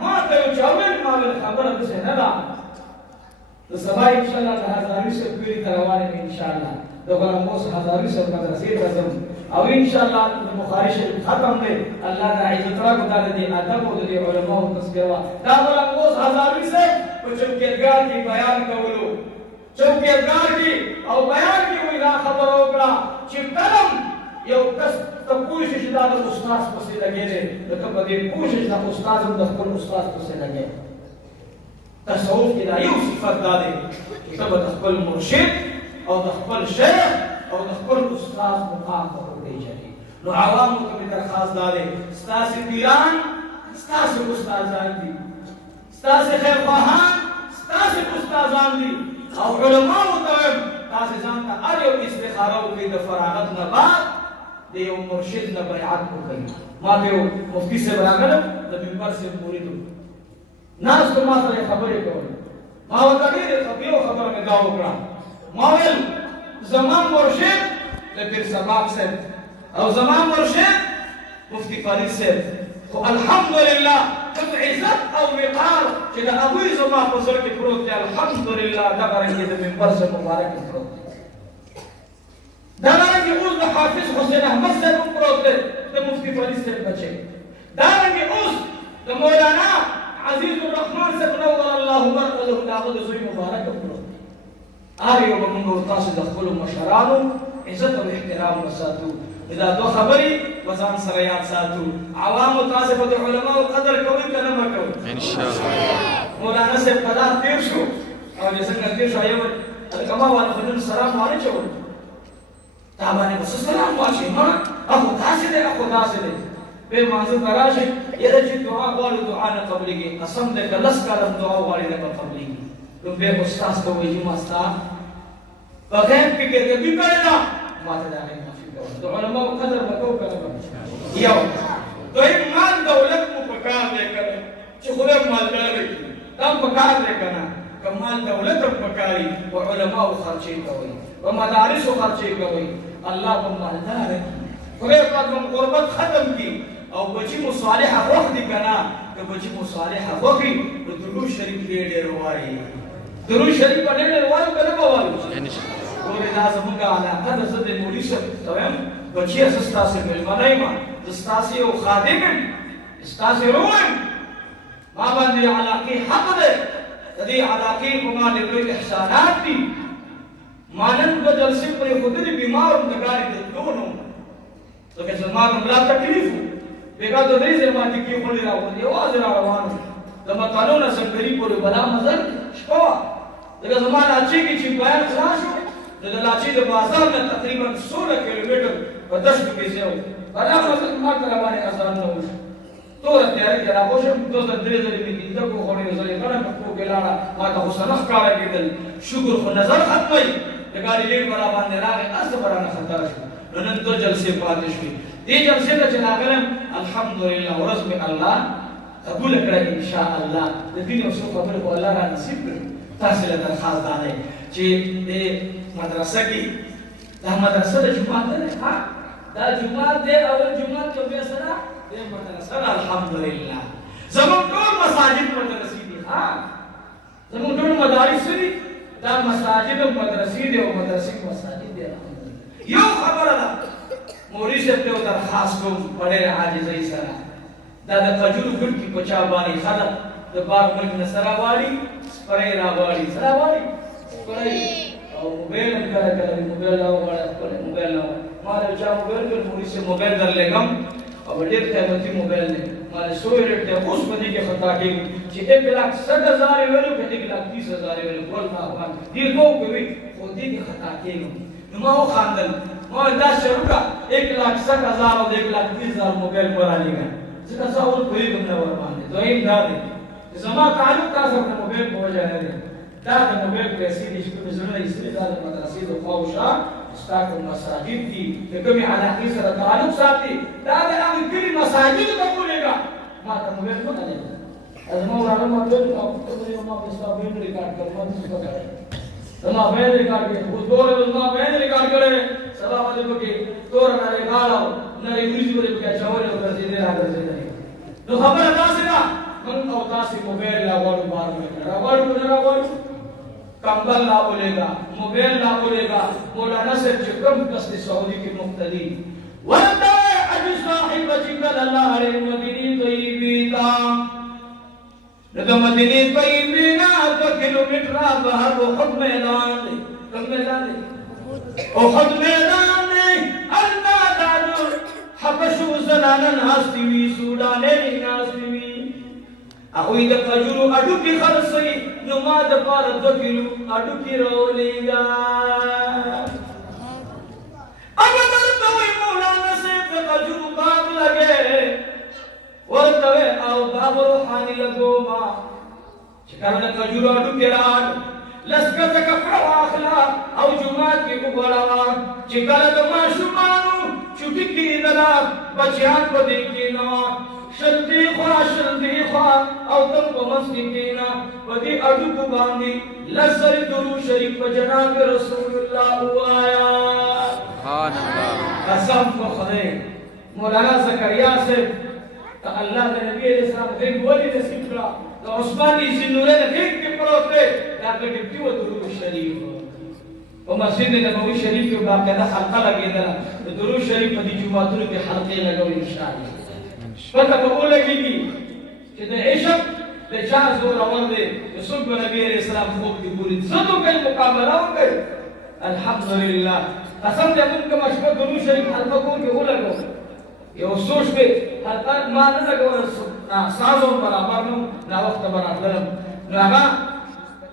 ما ته یو چاول ما له خبره څه نه ده د سبا ان شاء الله د هزاري سره پیری روانه ان شاء الله د غلاموس هزاري سره مدرسې راځم او ان شاء الله د بخاری شریف ختم دی الله د عزت را ګدار دي ادب او د علماء تذکرہ دا غلاموس هزاري سره په چوکیدګار کې بیان کولو چوکیدګار کې او بیان کې وی دا خبر وکړه چې کلم یو کس ته کوشش دا د استاد پسې لګېږي لکه په دې کوشش د استاد هم د خپل استاد پسې لګېږي تصوف کې دا یو صفت دا دی چې ته د خپل مرشد او د خپل شیخ او د خپل استاد مقام ته ورپېژنې. نو عوامو ته مې درخواست دا دی ستاسې پیران ستاسې استادان دي، ستاسې خیرخواهان ستاسې استادان دي او علماو ته وایم تاسې ځان ته هر یو استخاره وکړئ د فراغت نه بعد د یو مرشد نه بیعت وکړئ. ما ته یو مفتي صاحب راغلم د منبر صاحب مرید و ناس ته ما سره خبرې کولې ما ورته ډېرې یو خبره مې دا وکړه ما ویل زما مرشد د پیر سباق صاحب او زما مرشد مفتي فرید صاحب خو الحمدلله کوم عزت او وقار چې د هغوی زما په زړه کې پروت دی الحمدلله دغه رنګې د منبر صاحب مبارک کې پروت دی دغه رنګې اوس د حافظ حسین احمد صاحب هم پروت دی د مفتي فرید صاحب بچی دغه رنګې اوس د مولانا عزیز الرحمن صاحب نور الله مرقده د هغه د زوی مبارک هم پروت دی. هر یو به موږ تاسو د خپلو مشرانو عزت او احترام وساتو. دا دوه خبرې وځان سره یاد ساتو. عوامو تاسو به د علماو قدر کوئ که نه به کوئ ان شاء الله. مولانا صاحب په لار تېر شو او چې څنګه تېر شو یو هلکه ما باندې خو نن سلام وانهچول تا باندې به څه سلام واچوي ما اخو داسې دی اخو داسې دی بیا لمانځه ته راشئ یاره چې دعا غواړو دعا نه قبلېږي قسم دی که 10 کاله دعا غواړي نه به قبلېږي نو بیا به استاذ ته وایي چې ما ستا په غیب کې ګردګي کړې ده ما ته د هغې د علماء قدر وکړو که نه یو دویم مال دولت مو په کار دی که نه چې خدای مالدار دی دا هم په کار دی که نه که مال دولت هم په کار وي په علماو خرچې کوئ په مدارسو خرچې کوئ الله به مالدار خدای پاک به غربت ختم کړي او بچي مو صالحه خوښ دي که نه که بچي مو صالحه خوښ وي نو درود شریف ډېر ډېر ووایي درود شریف به ډېر ډېر ووایو که نه به ووایو ګورې دا زموږ علاقه ده زه د مولي صاحب ته وایم بچیه زه ستاسې مېلمنه یم زه ستاسې یو خادم یم ستاسې روح یم ما باندې د علاقې حق دی د دې علاقې په ما ډېر لوی احسانات دي ما نن دوه جلسې پرېښودلې بیمار وم د ګاډي د تلو نه وم ځکه زما د ملا تکلیف و بېګا د درې ځای باندې کېښولې راغلې یوازې را روان وم د مکانو نه سنګري پورې بلا مزل شپه وه ځکه زما لاچې کې چې بیان خلاص شو نو د لاچې د بازار نه تقریبا 16 کیلومتر په دشتو کې ځای و بلا مزل ما ته راباندې اذان نه وشو توره تیارې کې راغوشم 2 3 ځلې مې کینده وخوړې یو ځل یې غڼه په پښو کې لاړه ما ته خو څه نه ښکاره کېدل شکر خو نظر ختموي د ګاډي لیټ به راباندې راغی هر څه به رانه خطا شو نو نن 2 جلسې پاتې شوې دې جلسې ته چې راغلم الحمدلله ورځ مې الله قبوله کړه انشاء الله د دین او څو خبرې خو الله را نصیب کړي تاسې له درخواست دا دی چې دې مدرسه کې دا مدرسه د جومات نه دی دا جومات دی اول جومات کې بیا سره دې مدرسه الحمدلله زمون ټول مساجد مدرسې دي ها زمون ټول مدارس دي دا مساجد او مدرسې دي او مدرسې مساجد دي یو خبره ده موري شه ته درخواست کوم ډېر عاجزۍ سره دا د قجورو ګډ کې پچا باندې خلک د بار ملک نصرا والی سپرې را والی سره والی سپرې او موبایل کله کله موبایل لا وړه موبایل لا ما له چا موبایل پر موري شه موبایل درلګم او ډېر قیمتي موبایل دی ما له 100 ریټ اوس په دې کې خطا کېږي چې 1,60,000 ویلو په 1,30,000 ویلو ټول ما وان دې دوه کوي خو دې کې خطا کېږي نو ما خواندل ما دا شروع کا 1,60,000 او 1,30,000 موبایل پر راځي ځکه څاول کوي کوم نه ور باندې دویم دا دی زما تعلق تاسو په موبایل په وجه نه دی دا د موبایل پیسې دي چې په زړه یې سره د مدرسې د خواوشا استاک مساجد دي د کومي علاقې سره تعلق ساتي دا د هغه کلی مساجد ته کولېګا ما ته موبایل نه دی زما وراره موبایل او په یو ما په حساب باندې ریکارډ کړم څه کوي زما باندې ریکارډ کړم خو دور زما باندې ریکارډ کړم سلام علیکم کې تور نه ریکارډ نه انګلیسي ورې په چاورې او ورځې نه راځي نو خبره تاسو نه من او تاسو موبایل لا وړو بار نه راوړو نه راوړو کمبل لا بولےگا موبائل لا بولےگا مولانا سے چکم قصد سعودی کی مقتدی وَرَدَّا عَجِ صَاحِبَتِكَ لَلَّهَ مَدِنِي طَيِّبِيتا لَدَ مَدِنِي طَيِّبِينا 2 کلومیٹر بہر احد میدان دے کم میدان دے احد میدان دے المادان حبشو زنانا ناستوی سودانے ناستوی اخوی د قجورو اډو کې خرڅي نو ما د پاره 2 کیلو اډو کې رولېګا ابدل دوی مولانا سے د قجورو باغ لګې ورته او باغ روحاني لګو ما چې کله د قجورو اډو کې راځ لسکه کپڑا واخلا او جمعات کې وګړوا چې کله د ماشومانو چټي کې دلا بچیان په دې کې نو شلدی خوا او تم کو مسکینا ودی اډو کو باندې لسر درو شریف په جناب رسول الله وایا سبحان الله قسم په خدای مولانا زکریا سے الله د نبی علیہ السلام دې ولې نصیب کړه د عثماني زنورین کې پروته دا کې پیو درو شریف او مسجد نبوي شریف کې باقاعده حلقه لګیدله د درو شریف په دې جمعاتو کې حلقې لګوي ان شاء الله پتہ بقول لگی کہ د عشق د چا زور اور دے رسول نبی علیہ السلام خوب کی پوری زدو کے مقابلہ ہو گئے الحمدللہ قسم دے ان کا مشبہ درو شریف حلقہ کو کہ وہ لگو یہ سوچ پہ حلقہ ما نہ لگو نا سازوں برابر نہ وقت برابر نہ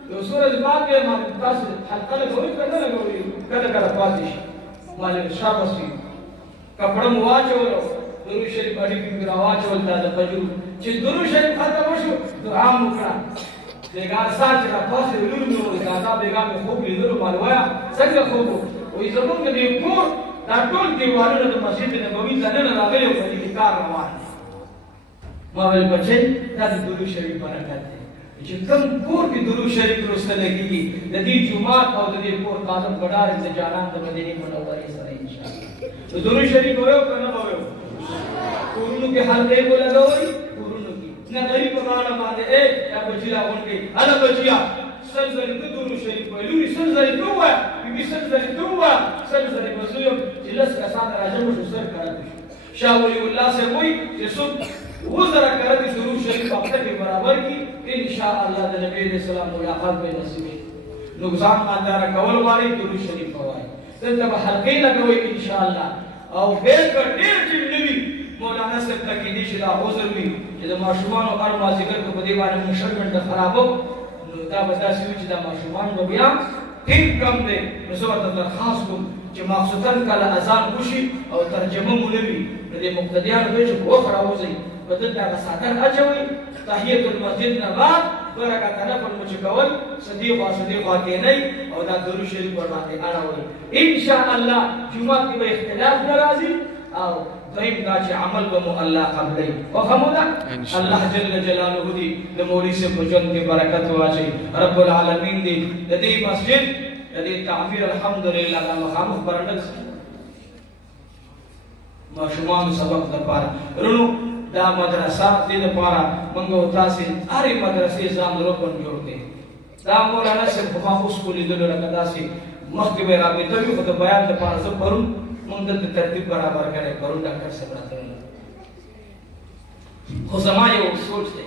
یہ سورج پاک کے ما پاس حلقہ لگو کنا لگو کنا کنا پاتش مالک شابسی کپڑا مواچو درو شریف اڑی کی راواچ ولدا د فجر چې درو شریف ختم شو دعا وکړه دغه سات را پاسه ولونو دا بیگا مې خوب لیدلو مالوایا څنګه خوب وې زمونږ دې کور دا ټول دیوالونه د مسجد نبوي ځنه راغلي او په دې کار روان ما ول بچي دا د درو شریف برکت دی چې کوم کور کې درو شریف ورسته لګيږي د دې جمعات او د دې کور قادم ګډار د جانان د مدینه منورې سره ان شاء الله درو شریف وایو کنه وایو کورونو کې حلقې کو لګوي کورونو کې نه غریب په اړه باندې اے یا بچیا ونګي انا بچیا سلزل درو شریف ویلو سلزل دوه بي سلزل دوه سلزل وزيو جلس کا سات راجم شو سر کړه شاه ولی الله سے وای چې سو وزرا کړه درو شریف په خپل برابر کی ان شاء الله د نبی رسول الله ملاقات به نصیب نقصان ماندار کول واري درو شریف وای دلته به حلقې لګوي ان شاء الله او به ډېر چې نوی مولانا صاحب تکي دي چې دا حضور وي چې د ماشومان او اړ مازیګر په دې باندې مشرګن د خرابو نو دا به تاسو چې دا ماشومان به بیا ټیم کم دي نو زه ورته درخواست کوم چې مخصوصن کله اذان وشي او ترجمه مولوي د مقتدیانو به چې وو خراوځي بدل دا ساتر اچوي تحیت المسجد نه بعد برکات نفل مچکول صدیق کې نه او دا درو شریف ور باندې اړوي ان شاء الله جمعه کې به اختلاف ناراضي او دیم دا چې عمل به الله قبلې او همدا الله جل جلاله دې د مولوی سے بجن کې برکت واچي رب العالمین دې د دې مسجد د دې تعمیر الحمدلله د مخامخ برندل ما شومان سبق د پاره رونو دا مدرسه دې لپاره موږ او تاسو هرې مدرسې ځان رکن جوړ کړي دا مولانا صاحب په اوس کو لیدلو لکه داسې مخکې به رابطه وي خو د بیان لپاره زه پرون موږ دلته ترتیب برابر کړی پرون ډاکټر صاحب راته خو زما یو سوچ دی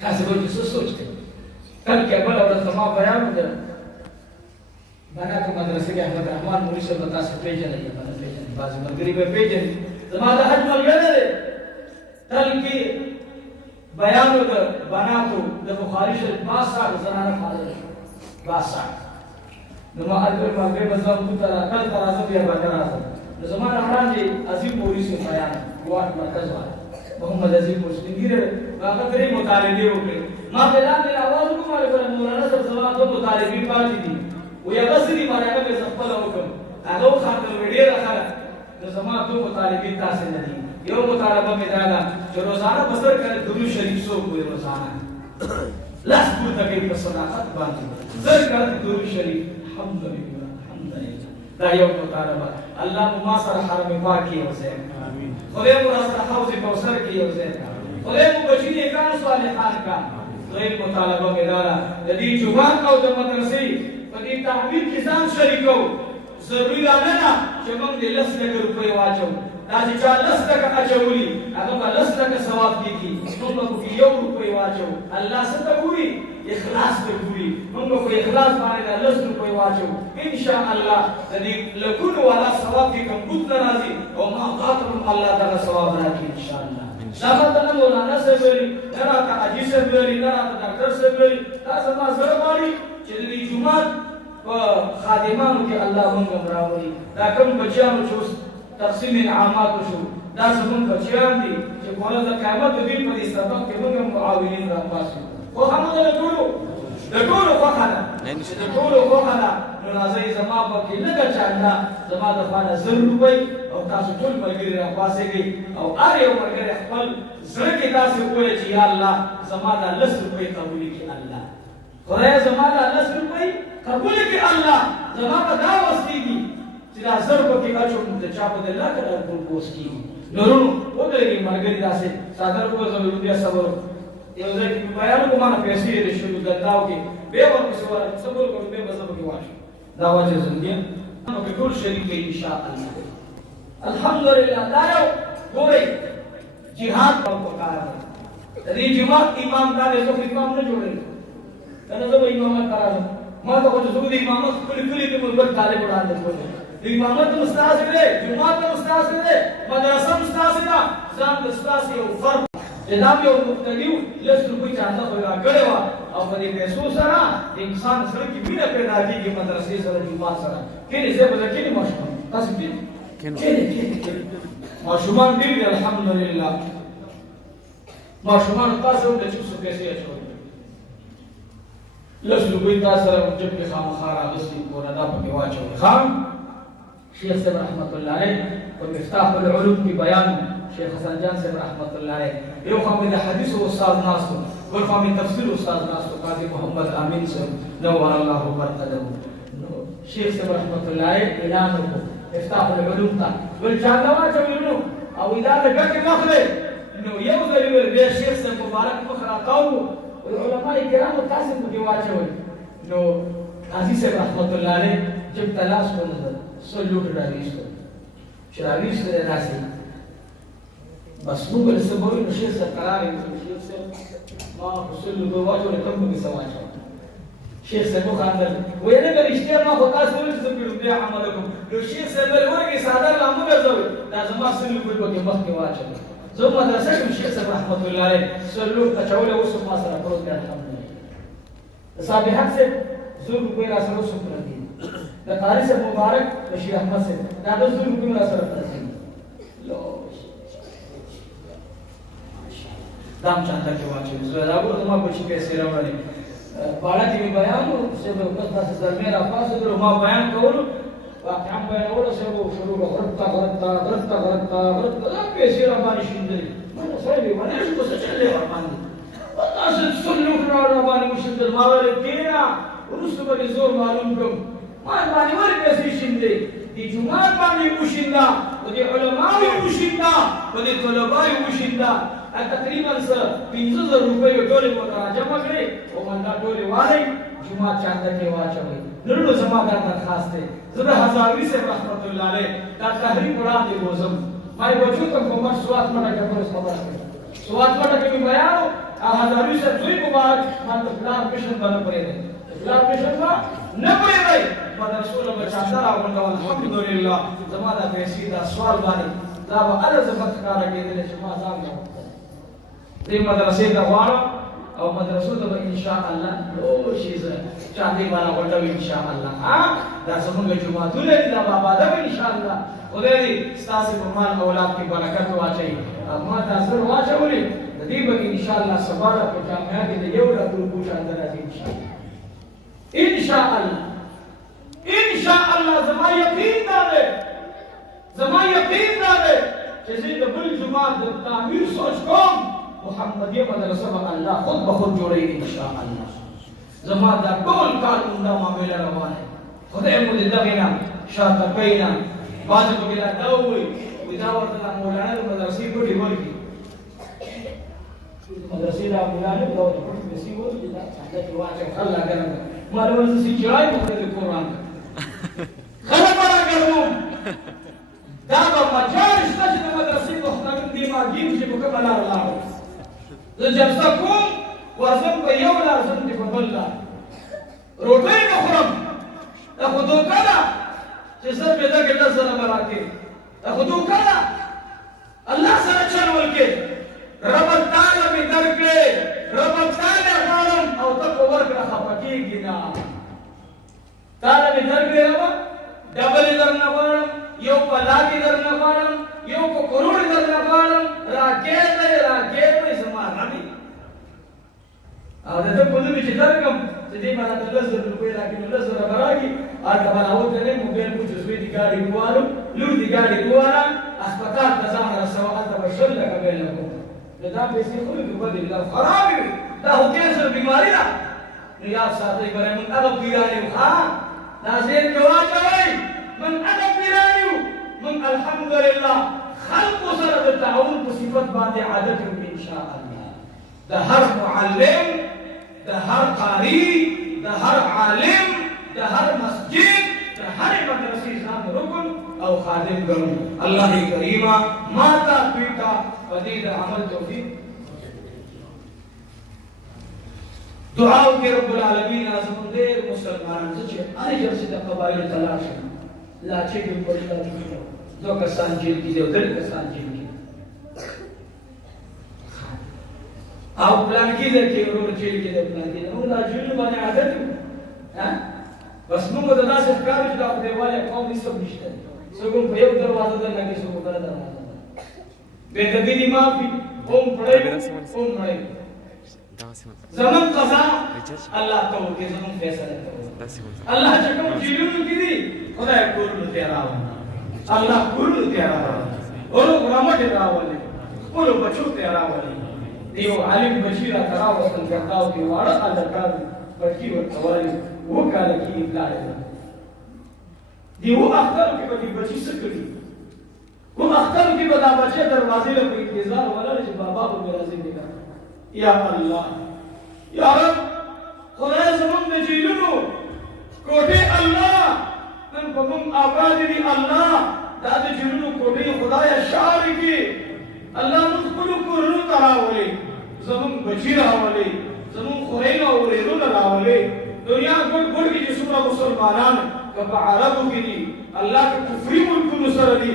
تاسو به څه سوچ دی کله کې بل ورځ زما بیان وکړ بنات مدرسې کې احمد رحمان مولوي صاحب تاسو پیژنئ بعض ملګري به پیژني زما د حج ملګری دی تل کې بیان وکړ بناتو د بخاري شریف 62 زنانه حاضر شو 62 نو ما هغه ملګری به زما ته راکړ راځم بیا به راځم نو زما حرام دي عظیم مولوي صاحب بیان واټ مرکز والا محمد عظیم مسلمګیر هغه درې مطالبه وکړي ما بلان له आवाज کوم علي مولانا صاحب زما ته مطالبه پاتې دي ویا بس دي ما هغه به خپل وکم هغه خاطر وړي راخره د زما ته مطالبه تاسو نه دي یو مطالبه مې دا ده چې روزانه بسر کړي درود شریف سو کوی روزانه لاس کو تکي په صداقت باندې زر کړي درود شریف الحمدلله الحمدلله دا یو مطالبه الله ما سره حرم پاکي وسه امين خدای مو سره حوض کوثر کې وسه خدای مو بچی کان صالحان کا دوی مطالبه مې دا ده د دې جوان او د مدرسې په دې تعمیر کې ځان شریکو ضروري نه نه چې موږ د 10 روپۍ واچو دا چې 40 اچولي هغه په 10 ثواب کیږي موږ په 1 روپۍ واچو الله ستاسو ګوري اخلاص ته ګوري موږ په اخلاص باندې 10 روپۍ واچو ان شاء الله د دې لکونو والا ثواب کې کوم بوت ناراضي او ما قاتم الله تعالی ثواب راکړي ان شاء الله شاهد مولانا صاحب ویلي نه راته حاجي صاحب ویلي نه راته ډاکټر صاحب ویلي تاسو ما سره وایي چې د جمعه په خادمانو کې الله مونږ راوړي دا کوم بچیانو چې تقسیم انعامات شو دا زمون بچیان دي چې په د قیامت د دې په سبب کې موږ معاونین راپاسو خو هم د ټولو خوخه د ټولو خوخه نو راځي زما په کې لږه چاندا زما د خانه 100 روپۍ او تاسو ټول ملګری راپاسېږي او هر یو ملګری خپل زړه کې تاسو وایي چې یا الله زما د 10 روپۍ قبول کړي الله خدای زما د 10 روپۍ قبول کی الله زما په دا وسیږي چې دا 1000 په کې اچو د چا په الله کړه ټول پوسټي نورو وګورئ مرګري داسې ساده کو زموږ بیا صبر یو ځای کې بیان کوم نه پیسې لري شو د داو کې به ورته صبر کوو به مزه کې واشه دا واجب زندګي نو په ټول شریک ان شاء الله الحمدلله دا یو ګورئ jihad په کار دی جماعت امام دا له څو امام نه جوړل دا زه به امامت کارم ما ته خو زه د امامت کلی ته مونږ طالب وړاندې کوم امامت استاد دی جماعت استاد دی مدرسه استاد دی ځان د استاد یو فرق جناب یو مختلف لږ روپۍ چاندا خو راکړی وه او په دې پیسو سره د انسان سره کې مینه پیدا کېږي مدرسې سره جومات سره کینې زه به کینې ماشومان تاسو کینې ماشومان ډېر دي الحمدلله ماشومان تاسو هم د چوسو پیسې اچوئ لږ روپۍ تاسو سره جب کې خامخا راغستې کونه دا پکې واچوئ خام شیخ صاحب رحمت الله علیه په مفتاح العلوم کې بیان شیخ حسن جان صاحب رحمت الله علیه یو خو د حدیث استاد ناستو بل خو د تفسیر استاد ناستو قاضي محمد امین صاحب نور الله برکته نو شیخ صاحب رحمت الله علیه اعلان وکړ مفتاح العلوم ته ول چاته واچوي نو او دا د ګټې مخله نو یو ځل به شیخ صاحب مبارک مخ راکاو علماء کرام تاسو په واچوي نو قاضي صاحب رحمت الله علیه جب تلاش کو نظر سلوک راويستو شراويستو راسي بس مو بل سبوي نو شيخ قراري شيخ ما حصل له واجو لكم بسواجو شيخ سبو خاندل وين بريشتي ما خو تاسو ول څه پیړو بیا عملکم نو شيخ سبل ورګي ساده لامو غزوي دا زما سلوک په کې مخ کې واچو زه مدرسه کې شيخ رحمت الله عليه سلوک اچول اوس ما سره پروت دی الحمدلله صابحات سے زور کوئی راسلو سپر دی د قاری سے مبارک بشیر احمد سے دا د زور کوئی راسلو پرځي لو دام چاندا کې واچو زه دا وګورم ما بچی پیسې راوړل بالا کې بیان او څه په تاسو سره مې راپاسه درو ما بیان کول واقعا بیان اول څه وو شروع غرتا پیسې را باندې شیندل ما سره به باندې څه چلې ور باندې تاسو څلور را باندې مشندل ما ور کېنا ورسره به زور معلوم کوم ما باندې ور پیسې شیندې دي جمعات باندې وشیندا او دي علماء وشیندا او دي طلباء وشیندا تقریبا 15000 روپے ټول متراجمه کړي او مندا ټول وای جمعات چاندا کې واچوي نو زما دا درخواست ده زړه هزاروی سے رحمت الله علیه دا تحریک وړاندې وزم ما بچو ته کومه سوات مړه کوي خبره سوات مړه کې بیان هزاروی سے دوی مبارک ما ته پلان مشن باندې پرې ده پلان مشن ما نه پرې ده ما رسول الله چاندا راوړل الحمدلله زما دا پیسې دا سوال باندې دا به ال زفت کار کېدل چې ما ځان نه دې مدرسې ته واره او مدرسو ته ان شاء الله او شي چاندي باندې وټو ان شاء الله ها دا څنګه جمعهونه دي دا بابا دا ان شاء الله خدای دې ستاسو په مال اولاد کې برکت واچي ما تاسو واچولې د دې به ان شاء الله سباله په جامعه کې د یو ډول پوښتنه راځي ان شاء الله ان شاء الله زما یقین ده چې زه د بل جمعه د تعمیر سوچ کوم محمدیه مدرسه به الله خود به خود جوړي ان شاء الله زما دا ټول کار دا معاملې روانه خدای مو دې دغه نه شاته کینا باز په کې دا وي دا ورته مولانا د مدرسې په دی ورکی مدرسې دا مولانا دا ورته په سی ورکی دا څنګه چې واچو الله ګرم ماره ورته سي چای په دې قرآن خبره راګرمو دا به مجالس چې د مدرسې په خدمت دی ما دین چې په کومه لار لاړو زه جلسه کوم ورځم په یو لار ځم چې په بل لار روټۍ نه خورم دا خو دوکه ده چې سر مې دغه 10 زره به راکړي دا خو دوکه ده الله سره چل ورکړي رب تعالی مې درکړې رب تعالی غواړم او ته په ورکړه خفه کېږي نه تعالی مې درکړې رب ډبل درنه غواړم یو په لاګي درنه غواړم یو په کروڑ درنه غواړم راکې زما ربي او دا ته په دې چې درکم چې دې باندې 10 روپۍ راکې 10 زره راکې دا باندې اوته نه موبایل کو چې سوي دي ګاډي کوالو لور دي ګاډي کوواله هسپتال ته ځان رسوه ته بشل لګا به له دا پیسې خو دې په دې لا خراب وي دا هو کینسر بیماری ده نو یاد ساتئ ګره من هغه پیرانو ها دا زين جواچوي من هغه پیرانو من الحمدلله خلق سره د تعاون په صفت باندې عادت وکړي ان شاء الله ده هر معلم ده هر قاری ده هر عالم ده هر مسجد ده هر مدرسې ځان رکن او خادم ګڼو الله کریم ما تا پیتا پدې عمل توفیق دعا وکړه رب العالمین اعظم دې مسلمانانو چې هر جلسه د قبایل تلاش لا چې په پښتو کې دو کسان جیل کې دي او دل کسان جیل کې او پلان کې ده چې ورور جیل کې ده پلان کې نو دا جیل باندې عادت ها بس موږ د داسې ښکار چې دا په دیواله قوم هیڅ نشته څنګه په یو دروازه ده نه کې څنګه بل دروازه به د دې معافي اوم پړې اوم مړې زمون قضا الله ته وکي زمون فیصله کوي الله چې کوم جیلونو کې دي خدای کورونو ته راوړي الله کورونو ته راوړي اورو رحمت راوړي اورو بچو ته راوړي دیو عالم بشیر تراوستل کړهاو کې واړه الله کار بچي ورتوالي وکاله کې ابلاغ دیو اختر کې به بچي سکړي کوم اختر کې به دا بچي دروازې له انتظار ولاړ چې بابا به راځي نه یا الله یا رب خدای زمون د جیلونو کوټه الله نن په کوم آباد دي الله دا د جیلونو کوټه خدای شار کې الله موږ خپل کورونو تراولې زمون بچی راولې زمون خورینه او ورېرونه راولې دنیا ګډ ګډ کې چې څومره مسلمانان په عربو کې دي الله کې کفري ملکونو سره دي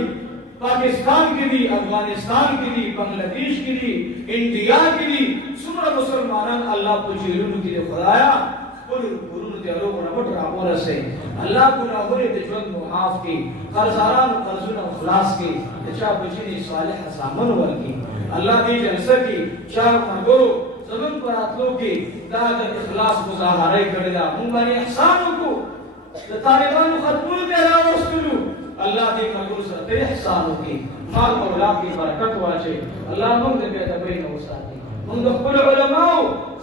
پاکستان کې دي افغانستان کې دي بنگلاديش کې دي انډیا کې دي څومره مسلمانان الله په جیلونو کې دي خدایا خپل کورونو ته وروړه مټ راورسې الله ګناهونه د ژوند معاف کړي قرضدارانو قرضونه خلاص کړي چې بچی صالح سامان ورکړي الله دې جلسه کې چار مرګو زمون پر اتلو کې دا د اخلاص مظاهره کړی دا موږ باندې احسان وکړو د طالبانو ختمونو ته راوستلو الله دې مرګو سره احسان وکړي مال اولاد کې برکت واچي الله موږ دې په دې نو وساتي موږ خپل علماو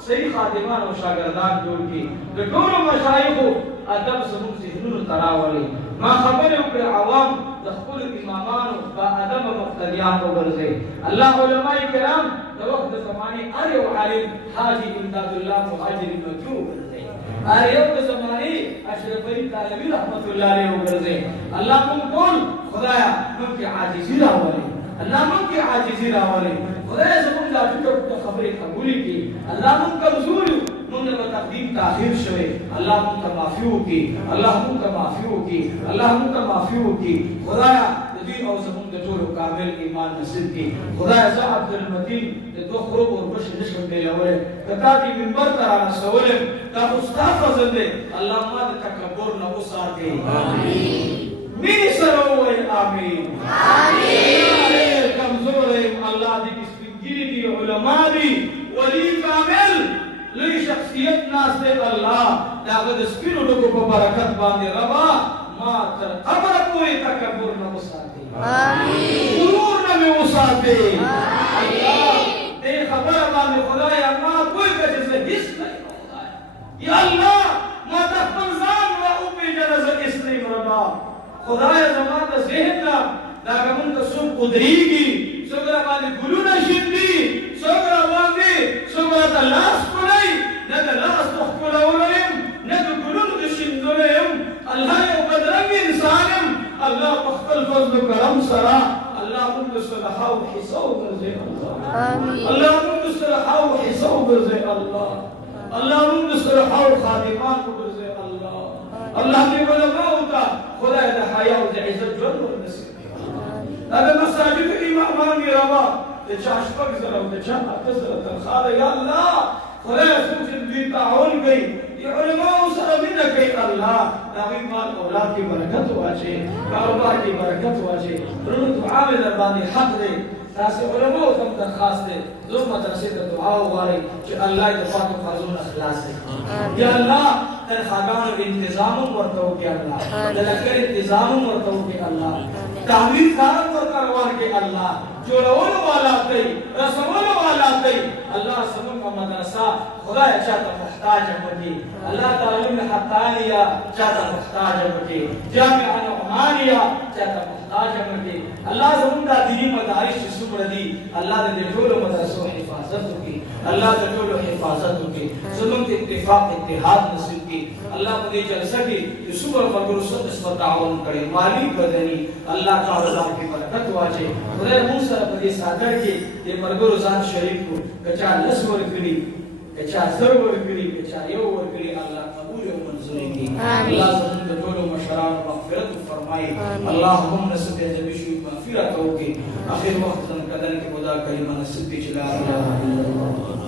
صحیح خادمان او شاګردان جوړ کړي د ټول مشایخو ادب زموږ ذهنونو ته راولي. ما خبرې وکړې عوام د خپلو امامانو با ادبه مقتدیان وګرځئ. الله علماء کرام د وخت د زمانې هر یو عالم حاجي امداد الله مهاجري نوجو وګرځئ. هر یو د زمانې اشرف علي طالبي رحمت الله علیه وګرځئ. الله موږ ټول خدایا موږ کې عاجزي راولي. الله موږ کې عاجزي راولي. خدای زموږ دا ټول خبرې قبول کړي. الله موږ کمزور یو، موږ له تقدیم تاخير شوي. الله موږ ته معافي وکړي. الله موږ ته معافي وکړي. الله موږ ته معافي وکړي. خدایا د دې او زموږ د ټولو کامل ایمان نصیب کړي. خدایا زه عبدالمتین د دوه خروب ورپسې نشم بیلولی، که تا دې منبر ته رارسولم دا خو ستا فضل دی. الله ما د تکبر نه وساتې. مینې سره ووایئ آمین. کمزور یم، الله دې کې سپین ږیري دي، علما دي، ولی کامل لوی شخصیت ناست دی. الله د هغه د سپینو ډکو په برکت باندې ربا ما تر قبره پورې تکبر نه وساتې، غرور نه مې وساتې. الله دې خبره باندې خدایا ما پوه کړه چې زه هېڅ نه یم. خدایا یا الله ما ته خپل ځان را وپېژنه، زه هېڅ نه یم. ربا خدایا زما د ذهن نه دا که مونږ ته څوک ودرېږي، څوک را باندې ګلونه شیندي، څوک را باندې څوک راته لاس ښکلوي، نه د لاس د ښکلولو یم نه د ګلونو د شیندلو یم. الله یو بدرنګ انسان یم. الله په خپل فضل و کرم سره الله موږ د صلحاو حصه وګرځوي. الله موږ د صلحاو حصه وګرځوي. الله موږ د صلحاو خادمان وګرځوي. الله دې علماو ته خدای د حیا او د عزت ژوند ورنصیب کړي. دا د مساجدو امامان یې ربا د چا شپږ زره او د چا اته زره تنخواه ده. یا الله خدایه څوک چې دوی تعاون کوي، د علماو سره مینه کوي، الله د هغوی مال اولاد کې برکت واچوي، کاروبار کې برکت واچوي. ورونو دعا مې در باندې حق دی. تاسې علماو ته هم درخواست دی، زموږ مدرسې ته دعا وغواړئ چې الله یې د پاکو قاضونه خلاص کړي. یا الله تنخواګانو انتظام هم ورته وکړي. الله د لښکر انتظام هم ورته وکړي. الله تعمیر کار هم ورته روان کړي. الله جوړولو والا کوي، رسولو والا کوي. الله زموږ مدرسه خدایه چاته محتاجه مه کړي. الله تعلیم حقانیه چاته محتاجه مه کړي. جامع نعمانیه چاته محتاجه مه کړي. الله زموږ دا دیني مدارس چې څومره دي، الله د دې ټولو مدرسو حفاظت وکړي. الله د ټولو حفاظت وکړي. زموږ د اتفاق اتحاد نصیب کړي. الله په دې جلسه کې چې څومره ملګرو سره تعاون کړي، مالي بدني، الله کاروبار کې برکت واچوي. خدای موږ سره په دې ساتر کې د ملګرو ځان شریک کړو. که چا لس ورکړي، که چا زر ورکړي، که چا یو ورکړي، الله قبول او منظور کړي. الله زموږ د ټولو مشرانو مغفرت فرمایي. اللهم نسب ذبی شو مغفرت وکړي. اخر وخت زموږ کدن کې خدا کلمه نصیب کړي چې لا اله الا الله